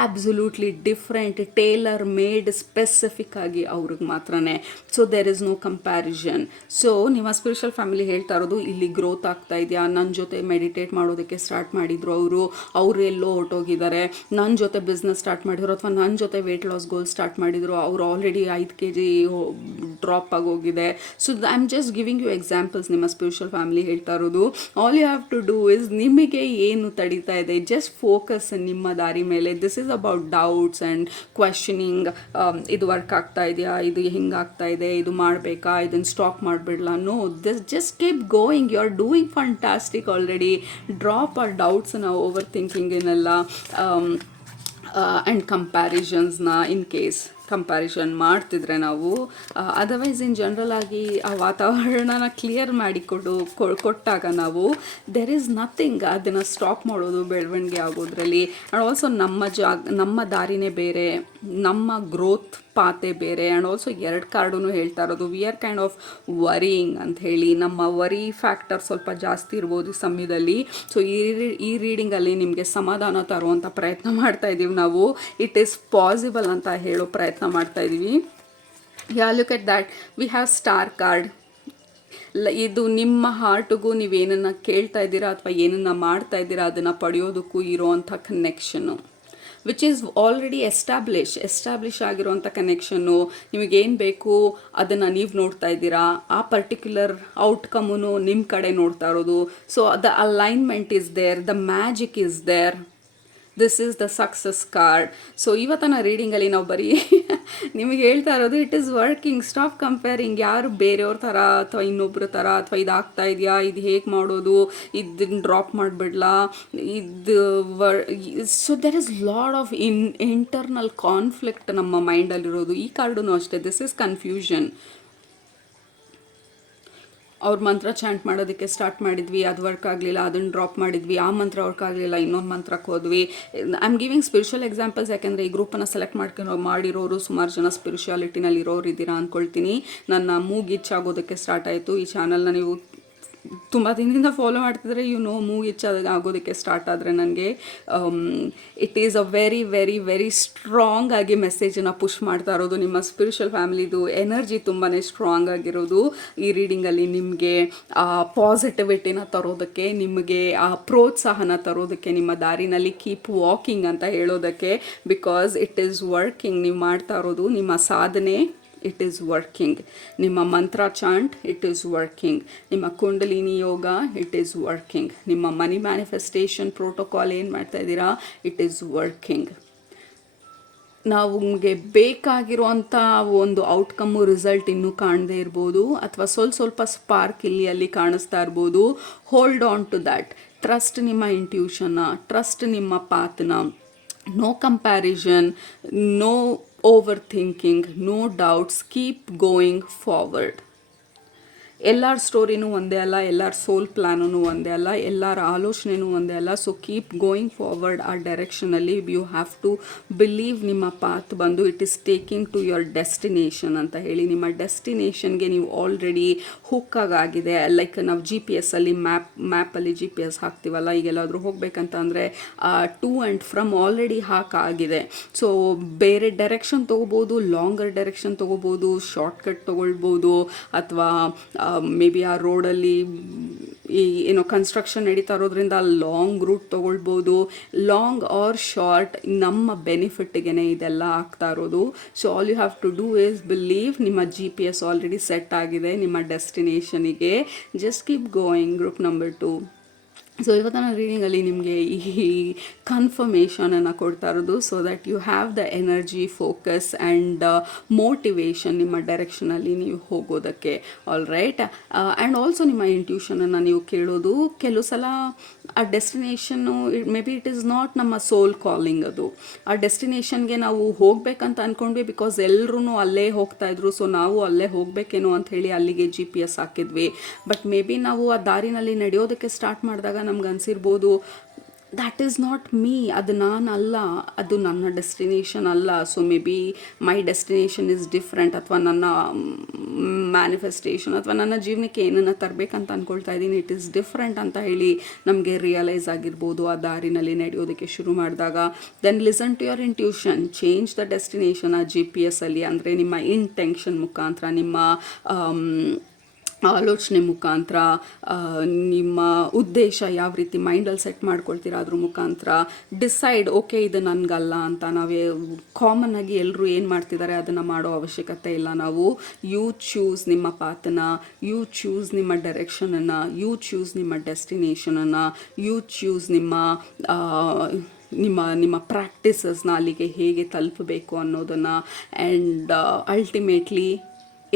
absolutely different, tailor made specific ಆಗಿ ಅವ್ರಿಗೆ ಮಾತ್ರನೇ. So there is no comparison. So ನಿಮ್ಮ ಸ್ಪಿರಿಚುವಲ್ ಫ್ಯಾಮಿಲಿ ಹೇಳ್ತಾ ಇರೋದು, ಇಲ್ಲಿ ಗ್ರೋತ್ ಆಗ್ತಾ ಇದೆಯಾ, ನನ್ನ ಜೊತೆ ಮೆಡಿಟೇಟ್ ಮಾಡೋದಕ್ಕೆ ಸ್ಟಾರ್ಟ್ ಮಾಡಿದ್ರು ಅವರು ಎಲ್ಲೋ ಹೊರಟೋಗಿದ್ದಾರೆ, ನನ್ನ ಜೊತೆ ಬಿಸ್ನೆಸ್ ಸ್ಟಾರ್ಟ್ ಮಾಡಿದ್ರು, ಅಥವಾ ನನ್ನ ಜೊತೆ ವೆಯ್ಟ್ ಲಾಸ್ ಗೋಲ್ ಸ್ಟಾರ್ಟ್ ಮಾಡಿದ್ರು, ಅವರು ಆಲ್ರೆಡಿ 5 kg ಡ್ರಾಪ್ ಆಗೋಗಿದೆ. So I am just giving you examples. ನಿಮ್ಮ ಸ್ಪಿರಿಚುವಲ್ ಫ್ಯಾಮಿಲಿ ಹೇಳ್ತಾ ಇರೋದು, all you have to do is, ನಿಮಗೆ ಏನು ತಡೀತಾ ಇದೆ, ಜಸ್ಟ್ ಫೋಕಸ್ ನಿಮ್ಮ ದಾರಿ ಮೇಲೆ. This is about doubts and questioning. ಇದು ವರ್ಕ್ ಆಗ್ತಾ ಇದೆಯಾ, ಇದು ಹಿಂಗಾಗ್ತಾ ಇದೆ, ಇದು ಮಾಡಬೇಕಾ, ಇದನ್ನು ಸ್ಟಾಪ್ ಮಾಡಿಬಿಡ್ಲಾ? No, this just keep going, you are doing fantastic already. Drop our ಡೌಟ್ಸನ್ನ, ಓವರ್ ಥಿಂಕಿಂಗನ್ನೆಲ್ಲ ಆ್ಯಂಡ್ ಕಂಪ್ಯಾರಿಸನ್ಸ್ನ ಇನ್ ಕೇಸ್ ಕಂಪ್ಯಾರಿಸನ್ ಮಾಡ್ತಿದ್ರೆ ನಾವು. ಅದರ್ವೈಸ್ ಇನ್ ಜನರಲ್ ಆಗಿ ಆ ವಾತಾವರಣನ ಕ್ಲಿಯರ್ ಮಾಡಿ ಕೊಟ್ಟಾಗ ನಾವು ದೆರ್ ಈಸ್ ನಥಿಂಗ್ ಅದನ್ನು ಸ್ಟಾಪ್ ಮಾಡೋದು ಬೆಳವಣಿಗೆ ಆಗೋದ್ರಲ್ಲಿ. ಆ್ಯಂಡ್ ಆಲ್ಸೋ ನಮ್ಮ ದಾರಿನೇ ಬೇರೆ, ನಮ್ಮ ಗ್ರೋತ್ ಪಾತೆ ಬೇರೆ. ಆ್ಯಂಡ್ ಆಲ್ಸೋ 2 ಕಾರ್ಡೂ ಹೇಳ್ತಾ ಇರೋದು, we are kind of varying ಅಂತ ಹೇಳಿ. ನಮ್ಮ ವರಿ ಫ್ಯಾಕ್ಟರ್ ಸ್ವಲ್ಪ ಜಾಸ್ತಿ ಇರ್ಬೋದು ಈ ಸಮಯದಲ್ಲಿ. ಸೊ ಈ ರೀಡಿಂಗಲ್ಲಿ ನಿಮಗೆ ಸಮಾಧಾನ ತರುವಂಥ ಪ್ರಯತ್ನ ಮಾಡ್ತಾ ಇದ್ದೀವಿ ನಾವು. ಇಟ್ ಈಸ್ ಪಾಸಿಬಲ್ ಅಂತ ಹೇಳೋ ಪ್ರಯತ್ನ ಮಾಡ್ತಾ ಇದ್ದೀವಿ. Yeah, look at that, we have star card. ಇದು ನಿಮ್ಮ ಹಾರ್ಟಿಗೂ ನೀವೇನನ್ನು ಕೇಳ್ತಾ ಇದ್ದೀರಾ ಅಥವಾ ಏನನ್ನು ಮಾಡ್ತಾ ಇದ್ದೀರಾ ಅದನ್ನು ಪಡೆಯೋದಕ್ಕೂ ಇರೋವಂಥ connection, which is already establish ಆಗಿರೋವಂಥ ಕನೆಕ್ಷನ್ನು. ನಿಮಗೇನು ಬೇಕು ಅದನ್ನು ನೀವು ನೋಡ್ತಾ ಇದ್ದೀರಾ, ಆ ಪರ್ಟಿಕ್ಯುಲರ್ ಔಟ್ಕಮು ನಿಮ್ಮ ಕಡೆ ನೋಡ್ತಾ ಇರೋದು. So the alignment is there, the magic is there. This is the success card. So ಇವತ್ತಿನ ರೀಡಿಂಗಲ್ಲಿ ನಾವು ಬರೀ ನಿಮಗೆ ಹೇಳ್ತಾ ಇರೋದು, it is working. Stop comparing, ಯಾರು ಬೇರೆಯವ್ರ ಥರ ಅಥವಾ ಇನ್ನೊಬ್ಬರ ಥರ, ಅಥವಾ ಇದಾಗ್ತಾ ಇದೆಯಾ, ಇದು ಹೇಗೆ ಮಾಡೋದು, ಇದನ್ನು ಡ್ರಾಪ್ ಮಾಡಿಬಿಡ್ಲಾ, ಇದು so there is lot of internal conflict ನಮ್ಮ ಮೈಂಡಲ್ಲಿರೋದು. ಈ ಕಾರ್ಡೂ ಅಷ್ಟೇ, ದಿಸ್ ಈಸ್ ಕನ್ಫ್ಯೂಷನ್. ಅವ್ರ ಮಂತ್ರ ಚಾಂಟ್ ಮಾಡೋದಕ್ಕೆ ಸ್ಟಾರ್ಟ್ ಮಾಡಿದ್ವಿ, ಅದು ವರ್ಕ್ ಆಗಲಿಲ್ಲ, ಅದನ್ನು ಡ್ರಾಪ್ ಮಾಡಿದ್ವಿ, ಆ ಮಂತ್ರ ವರ್ಕ್ ಆಗಲಿಲ್ಲ, ಇನ್ನೊಂದು ಮಂತ್ರಕ್ಕೆ ಹೋದ್ವಿ. I am giving spiritual examples, ಯಾಕೆಂದರೆ ಈ ಗ್ರೂಪನ್ನು ಸೆಲೆಕ್ಟ್ ಮಾಡಿರೋರು ಸುಮಾರು ಜನ ಸ್ಪಿರಿಚುಯಾಲಿಟಿನಲ್ಲಿ ಇರೋರು ಇದ್ದೀರಾ ಅಂದ್ಕೊಳ್ತೀನಿ. ನನ್ನ ಮೂಗಿಚ್ಚಾಗೋದಕ್ಕೆ ಸ್ಟಾರ್ಟ್ ಆಯಿತು. ಈ ಚಾನಲ್ನ ನೀವು ತುಂಬ ದಿನದಿಂದ ಫಾಲೋ ಮಾಡ್ತಿದ್ರೆ ಮೂಗಿಚ್ಚಾಗೋದಕ್ಕೆ ಸ್ಟಾರ್ಟ್ ಆದರೆ ನನಗೆ it is a very very very strong ಆಗಿ ಮೆಸೇಜನ್ನು ಪುಷ್ ಮಾಡ್ತಾ ಇರೋದು. ನಿಮ್ಮ ಸ್ಪಿರಿಚುವಲ್ ಫ್ಯಾಮಿಲಿದು ಎನರ್ಜಿ ತುಂಬಾ ಸ್ಟ್ರಾಂಗ್ ಆಗಿರೋದು ಈ ರೀಡಿಂಗಲ್ಲಿ ನಿಮಗೆ ಪಾಸಿಟಿವಿಟಿನ ತರೋದಕ್ಕೆ, ನಿಮಗೆ ಆ ಪ್ರೋತ್ಸಾಹನ ತರೋದಕ್ಕೆ, ನಿಮ್ಮ ದಾರಿನಲ್ಲಿ ಕೀಪ್ ವಾಕಿಂಗ್ ಅಂತ ಹೇಳೋದಕ್ಕೆ. Because it is working. ನೀವು ಮಾಡ್ತಾ ಇರೋದು ನಿಮ್ಮ ಸಾಧನೆ, ಇಟ್ ಈಸ್ ವರ್ಕಿಂಗ್. ನಿಮ್ಮ ಮಂತ್ರ ಚಾಂಟ್, ಇಟ್ ಈಸ್ ವರ್ಕಿಂಗ್. ನಿಮ್ಮ ಕುಂಡಲಿನಿ ಯೋಗ, ಇಟ್ ಈಸ್ ವರ್ಕಿಂಗ್. ನಿಮ್ಮ ಮನಿ ಮ್ಯಾನಿಫೆಸ್ಟೇಷನ್ ಪ್ರೋಟೋಕಾಲ್ ಏನು ಮಾಡ್ತಾ ಇದ್ದೀರಾ, ಇಟ್ ಈಸ್ ವರ್ಕಿಂಗ್. ನಮಗೆ ಬೇಕಾಗಿರುವಂಥ ಒಂದು ಔಟ್ಕಮ್ಮು, ರಿಸಲ್ಟ್ ಇನ್ನೂ ಕಾಣದೇ ಇರ್ಬೋದು, ಅಥವಾ ಸ್ವಲ್ಪ ಸ್ಪಾರ್ಕ್ ಇಲ್ಲಿ ಕಾಣಿಸ್ತಾ ಇರ್ಬೋದು. Hold on to that. Trust ನಿಮ್ಮ ಇಂಟ್ಯೂಷನ್ನ, ಟ್ರಸ್ಟ್ ನಿಮ್ಮ ಪಾತ್ನ. No comparison, no overthinking, no doubts, keep going forward. ಎಲ್ಲರ ಸ್ಟೋರಿನೂ ಒಂದೇ ಅಲ್ಲ, ಎಲ್ಲರ ಸೋಲ್ ಪ್ಲ್ಯಾನೂ ಒಂದೇ ಅಲ್ಲ, ಎಲ್ಲರ ಆಲೋಚನೆಯೂ ಒಂದೇ ಅಲ್ಲ. ಸೊ ಕೀಪ್ ಗೋಯಿಂಗ್ ಫಾರ್ವರ್ಡ್ ಆ ಡೈರೆಕ್ಷನಲ್ಲಿ. ಯು ಹ್ಯಾವ್ ಟು ಬಿಲೀವ್ ನಿಮ್ಮ ಪಾತ್ ಬಂದು it is taking to your destination ಅಂತ ಹೇಳಿ. ನಿಮ್ಮ ಡೆಸ್ಟಿನೇಷನ್ಗೆ ನೀವು ಆಲ್ರೆಡಿ ಹುಕ್ಕಾಗಿದೆ. ಲೈಕ್ ನಾವು GPS ಅಲ್ಲಿ ಮ್ಯಾಪಲ್ಲಿ GPS ಹಾಕ್ತೀವಲ್ಲ, ಈಗೆಲ್ಲಾದರೂ ಹೋಗಬೇಕಂತ ಅಂದರೆ ಟು ಆ್ಯಂಡ್ ಫ್ರಮ್ ಆಲ್ರೆಡಿ ಹಾಕಾಗಿದೆ. ಸೊ ಬೇರೆ ಡೈರೆಕ್ಷನ್ ತೊಗೋಬೋದು, ಲಾಂಗರ್ ಡೈರೆಕ್ಷನ್ ತೊಗೋಬೋದು, ಶಾರ್ಟ್ಕಟ್ ತೊಗೊಳ್ಬೋದು, ಅಥವಾ ಮೇ ಬಿ ಆ ರೋಡಲ್ಲಿ ಏನೋ ಕನ್ಸ್ಟ್ರಕ್ಷನ್ ನಡೀತಾ ಇರೋದ್ರಿಂದ ಲಾಂಗ್ ರೂಟ್ ತೊಗೊಳ್ಬೋದು. ಲಾಂಗ್ ಆರ್ ಶಾರ್ಟ್ ನಮ್ಮ ಬೆನಿಫಿಟ್ಗೆ ಇದೆಲ್ಲ ಆಗ್ತಾ ಇರೋದು. So all you have to do is believe. ನಿಮ್ಮ GPS ಆಲ್ರೆಡಿ ಸೆಟ್ ಆಗಿದೆ ನಿಮ್ಮ ಡೆಸ್ಟಿನೇಷನಿಗೆ. Just keep going. Group number 2. So ಇವತ್ತಿನ ರೀಡಿಂಗಲ್ಲಿ ನಿಮಗೆ ಈ ಕನ್ಫರ್ಮೇಷನನ್ನು ಕೊಡ್ತಾ ಇರೋದು, so that you have the energy, focus and motivation ನಿಮ್ಮ ಡೈರೆಕ್ಷನಲ್ಲಿ ನೀವು ಹೋಗೋದಕ್ಕೆ. All right. ಆ್ಯಂಡ್ ಆಲ್ಸೋ ನಿಮ್ಮ ಇಂಟ್ಯೂಷನನ್ನು ನೀವು ಕೇಳೋದು. ಕೆಲವು ಸಲ ಆ destination maybe it is not ನಮ್ಮ ಸೋಲ್ ಕಾಲಿಂಗ್. ಅದು ಆ ಡೆಸ್ಟಿನೇಷನ್ಗೆ ನಾವು ಹೋಗಬೇಕಂತ ಅಂದ್ಕೊಂಡ್ವಿ, ಬಿಕಾಸ್ ಎಲ್ಲರೂ ಅಲ್ಲೇ ಹೋಗ್ತಾಯಿದ್ರು. ಸೊ ನಾವು ಅಲ್ಲೇ ಹೋಗಬೇಕೇನೋ ಅಂತ ಹೇಳಿ ಅಲ್ಲಿಗೆ GPS ಹಾಕಿದ್ವಿ. ಬಟ್ ಮೇ ಬಿ ನಾವು ಆ ದಾರಿನಲ್ಲಿ ನಡೆಯೋದಕ್ಕೆ ಸ್ಟಾರ್ಟ್ ಮಾಡಿದಾಗ ನಮ್ಗೆ ಅನಿಸಿರ್ಬೋದು, ದ್ಯಾಟ್ ಈಸ್ ನಾಟ್ ಮೀ, ಅದು ನಾನಲ್ಲ, ಅದು ನನ್ನ ಡೆಸ್ಟಿನೇಷನ್ ಅಲ್ಲ. So may be my destination is different, ಅಥವಾ ನನ್ನ ಮ್ಯಾನಿಫೆಸ್ಟೇಷನ್ ಅಥವಾ ನನ್ನ ಜೀವನಕ್ಕೆ ಏನನ್ನು ತರಬೇಕಂತ ಅಂದ್ಕೊಳ್ತಾ ಇದ್ದೀನಿ, ಇಟ್ ಈಸ್ ಡಿಫ್ರೆಂಟ್ ಅಂತ ಹೇಳಿ ನಮಗೆ ರಿಯಲೈಸ್ ಆಗಿರ್ಬೋದು ಆ ದಾರಿನಲ್ಲಿ ನಡೆಯೋದಕ್ಕೆ ಶುರು ಮಾಡಿದಾಗ. Then listen to your intuition, change the destination ಆ GPS ಅಲ್ಲಿ. ಅಂದರೆ ನಿಮ್ಮ ಇಂಟೆನ್ಷನ್ ಮುಖಾಂತರ, ನಿಮ್ಮ ಆಲೋಚನೆ ಮುಖಾಂತರ, ನಿಮ್ಮ ಉದ್ದೇಶ ಯಾವ ರೀತಿ ಮೈಂಡಲ್ಲಿ ಸೆಟ್ ಮಾಡ್ಕೊಳ್ತೀರಾ ಅದ್ರ ಮುಖಾಂತರ ಡಿಸೈಡ್, ಓಕೆ ಇದು ನನಗಲ್ಲ ಅಂತ. ನಾವೇ ಕಾಮನ್ ಆಗಿ ಎಲ್ಲರೂ ಏನು ಮಾಡ್ತಿದ್ದಾರೆ ಅದನ್ನು ಮಾಡೋ ಅವಶ್ಯಕತೆ ಇಲ್ಲ. ನಾವು ಯು ಚೂಸ್ ನಿಮ್ಮ ಪಾತನ್ನು, ಯು ಚೂಸ್ ನಿಮ್ಮ ಡೈರೆಕ್ಷನನ್ನು, ಯು ಚೂಸ್ ನಿಮ್ಮ ಡೆಸ್ಟಿನೇಷನನ್ನು, ಯು ಚೂಸ್ ನಿಮ್ಮ ಪ್ರಾಕ್ಟೀಸಸ್ನ ಅಲ್ಲಿಗೆ ಹೇಗೆ ತಲುಪಬೇಕು ಅನ್ನೋದನ್ನು. And ultimately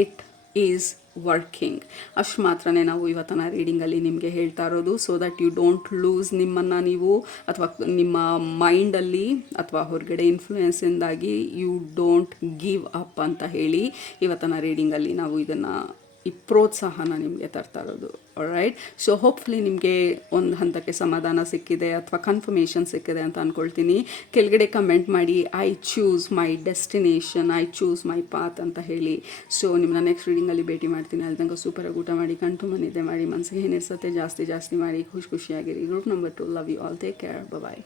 it is working. ಅಷ್ಟು ಮಾತ್ರನೇ ನಾವು ಇವತ್ತಿನ ರೀಡಿಂಗಲ್ಲಿ ನಿಮಗೆ ಹೇಳ್ತಾ ಇರೋದು. So that you don't lose ನಿಮ್ಮನ್ನು ನೀವು, ಅಥವಾ ನಿಮ್ಮ ಮೈಂಡಲ್ಲಿ ಅಥವಾ ಹೊರಗಡೆ ಇನ್ಫ್ಲೂಯೆನ್ಸಿಂದಾಗಿ ಯು ಡೋಂಟ್ ಗಿವ್ ಅಪ್ ಅಂತ ಹೇಳಿ ಇವತ್ತಿನ ರೀಡಿಂಗಲ್ಲಿ ನಾವು ಇದನ್ನು ಈ ಪ್ರೋತ್ಸಾಹನ ನಿಮಗೆ ತರ್ತಾ ಇರೋದು. ರೈಟ್. ಸೊ ಹೋಪ್ಫುಲಿ ನಿಮಗೆ ಒಂದು ಹಂತಕ್ಕೆ ಸಮಾಧಾನ ಸಿಕ್ಕಿದೆ ಅಥವಾ ಕನ್ಫರ್ಮೇಷನ್ ಸಿಕ್ಕಿದೆ ಅಂತ ಅಂದ್ಕೊಳ್ತೀನಿ. ಕೆಳಗಡೆ ಕಮೆಂಟ್ ಮಾಡಿ, I choose my destination, I choose my path ಅಂತ ಹೇಳಿ. ಸೊ ನಿಮ್ಮನ್ನ ನೆಕ್ಸ್ಟ್ ರೀಡಿಂಗಲ್ಲಿ ಭೇಟಿ ಮಾಡ್ತೀನಿ. ಅಲ್ಲಿ ತನಕ ಸೂಪರಾಗಿ ಊಟ ಮಾಡಿ, ಕಣ್ತು ಮನಿದ್ದೆ ಮಾಡಿ, ಮನಸ್ಸಿಗೆ ಏನಿರ್ಸತ್ತೆ ಜಾಸ್ತಿ ಮಾಡಿ, ಖುಷಿಯಾಗಿರಿ. Group number 2. Love you all. Take care. Bye.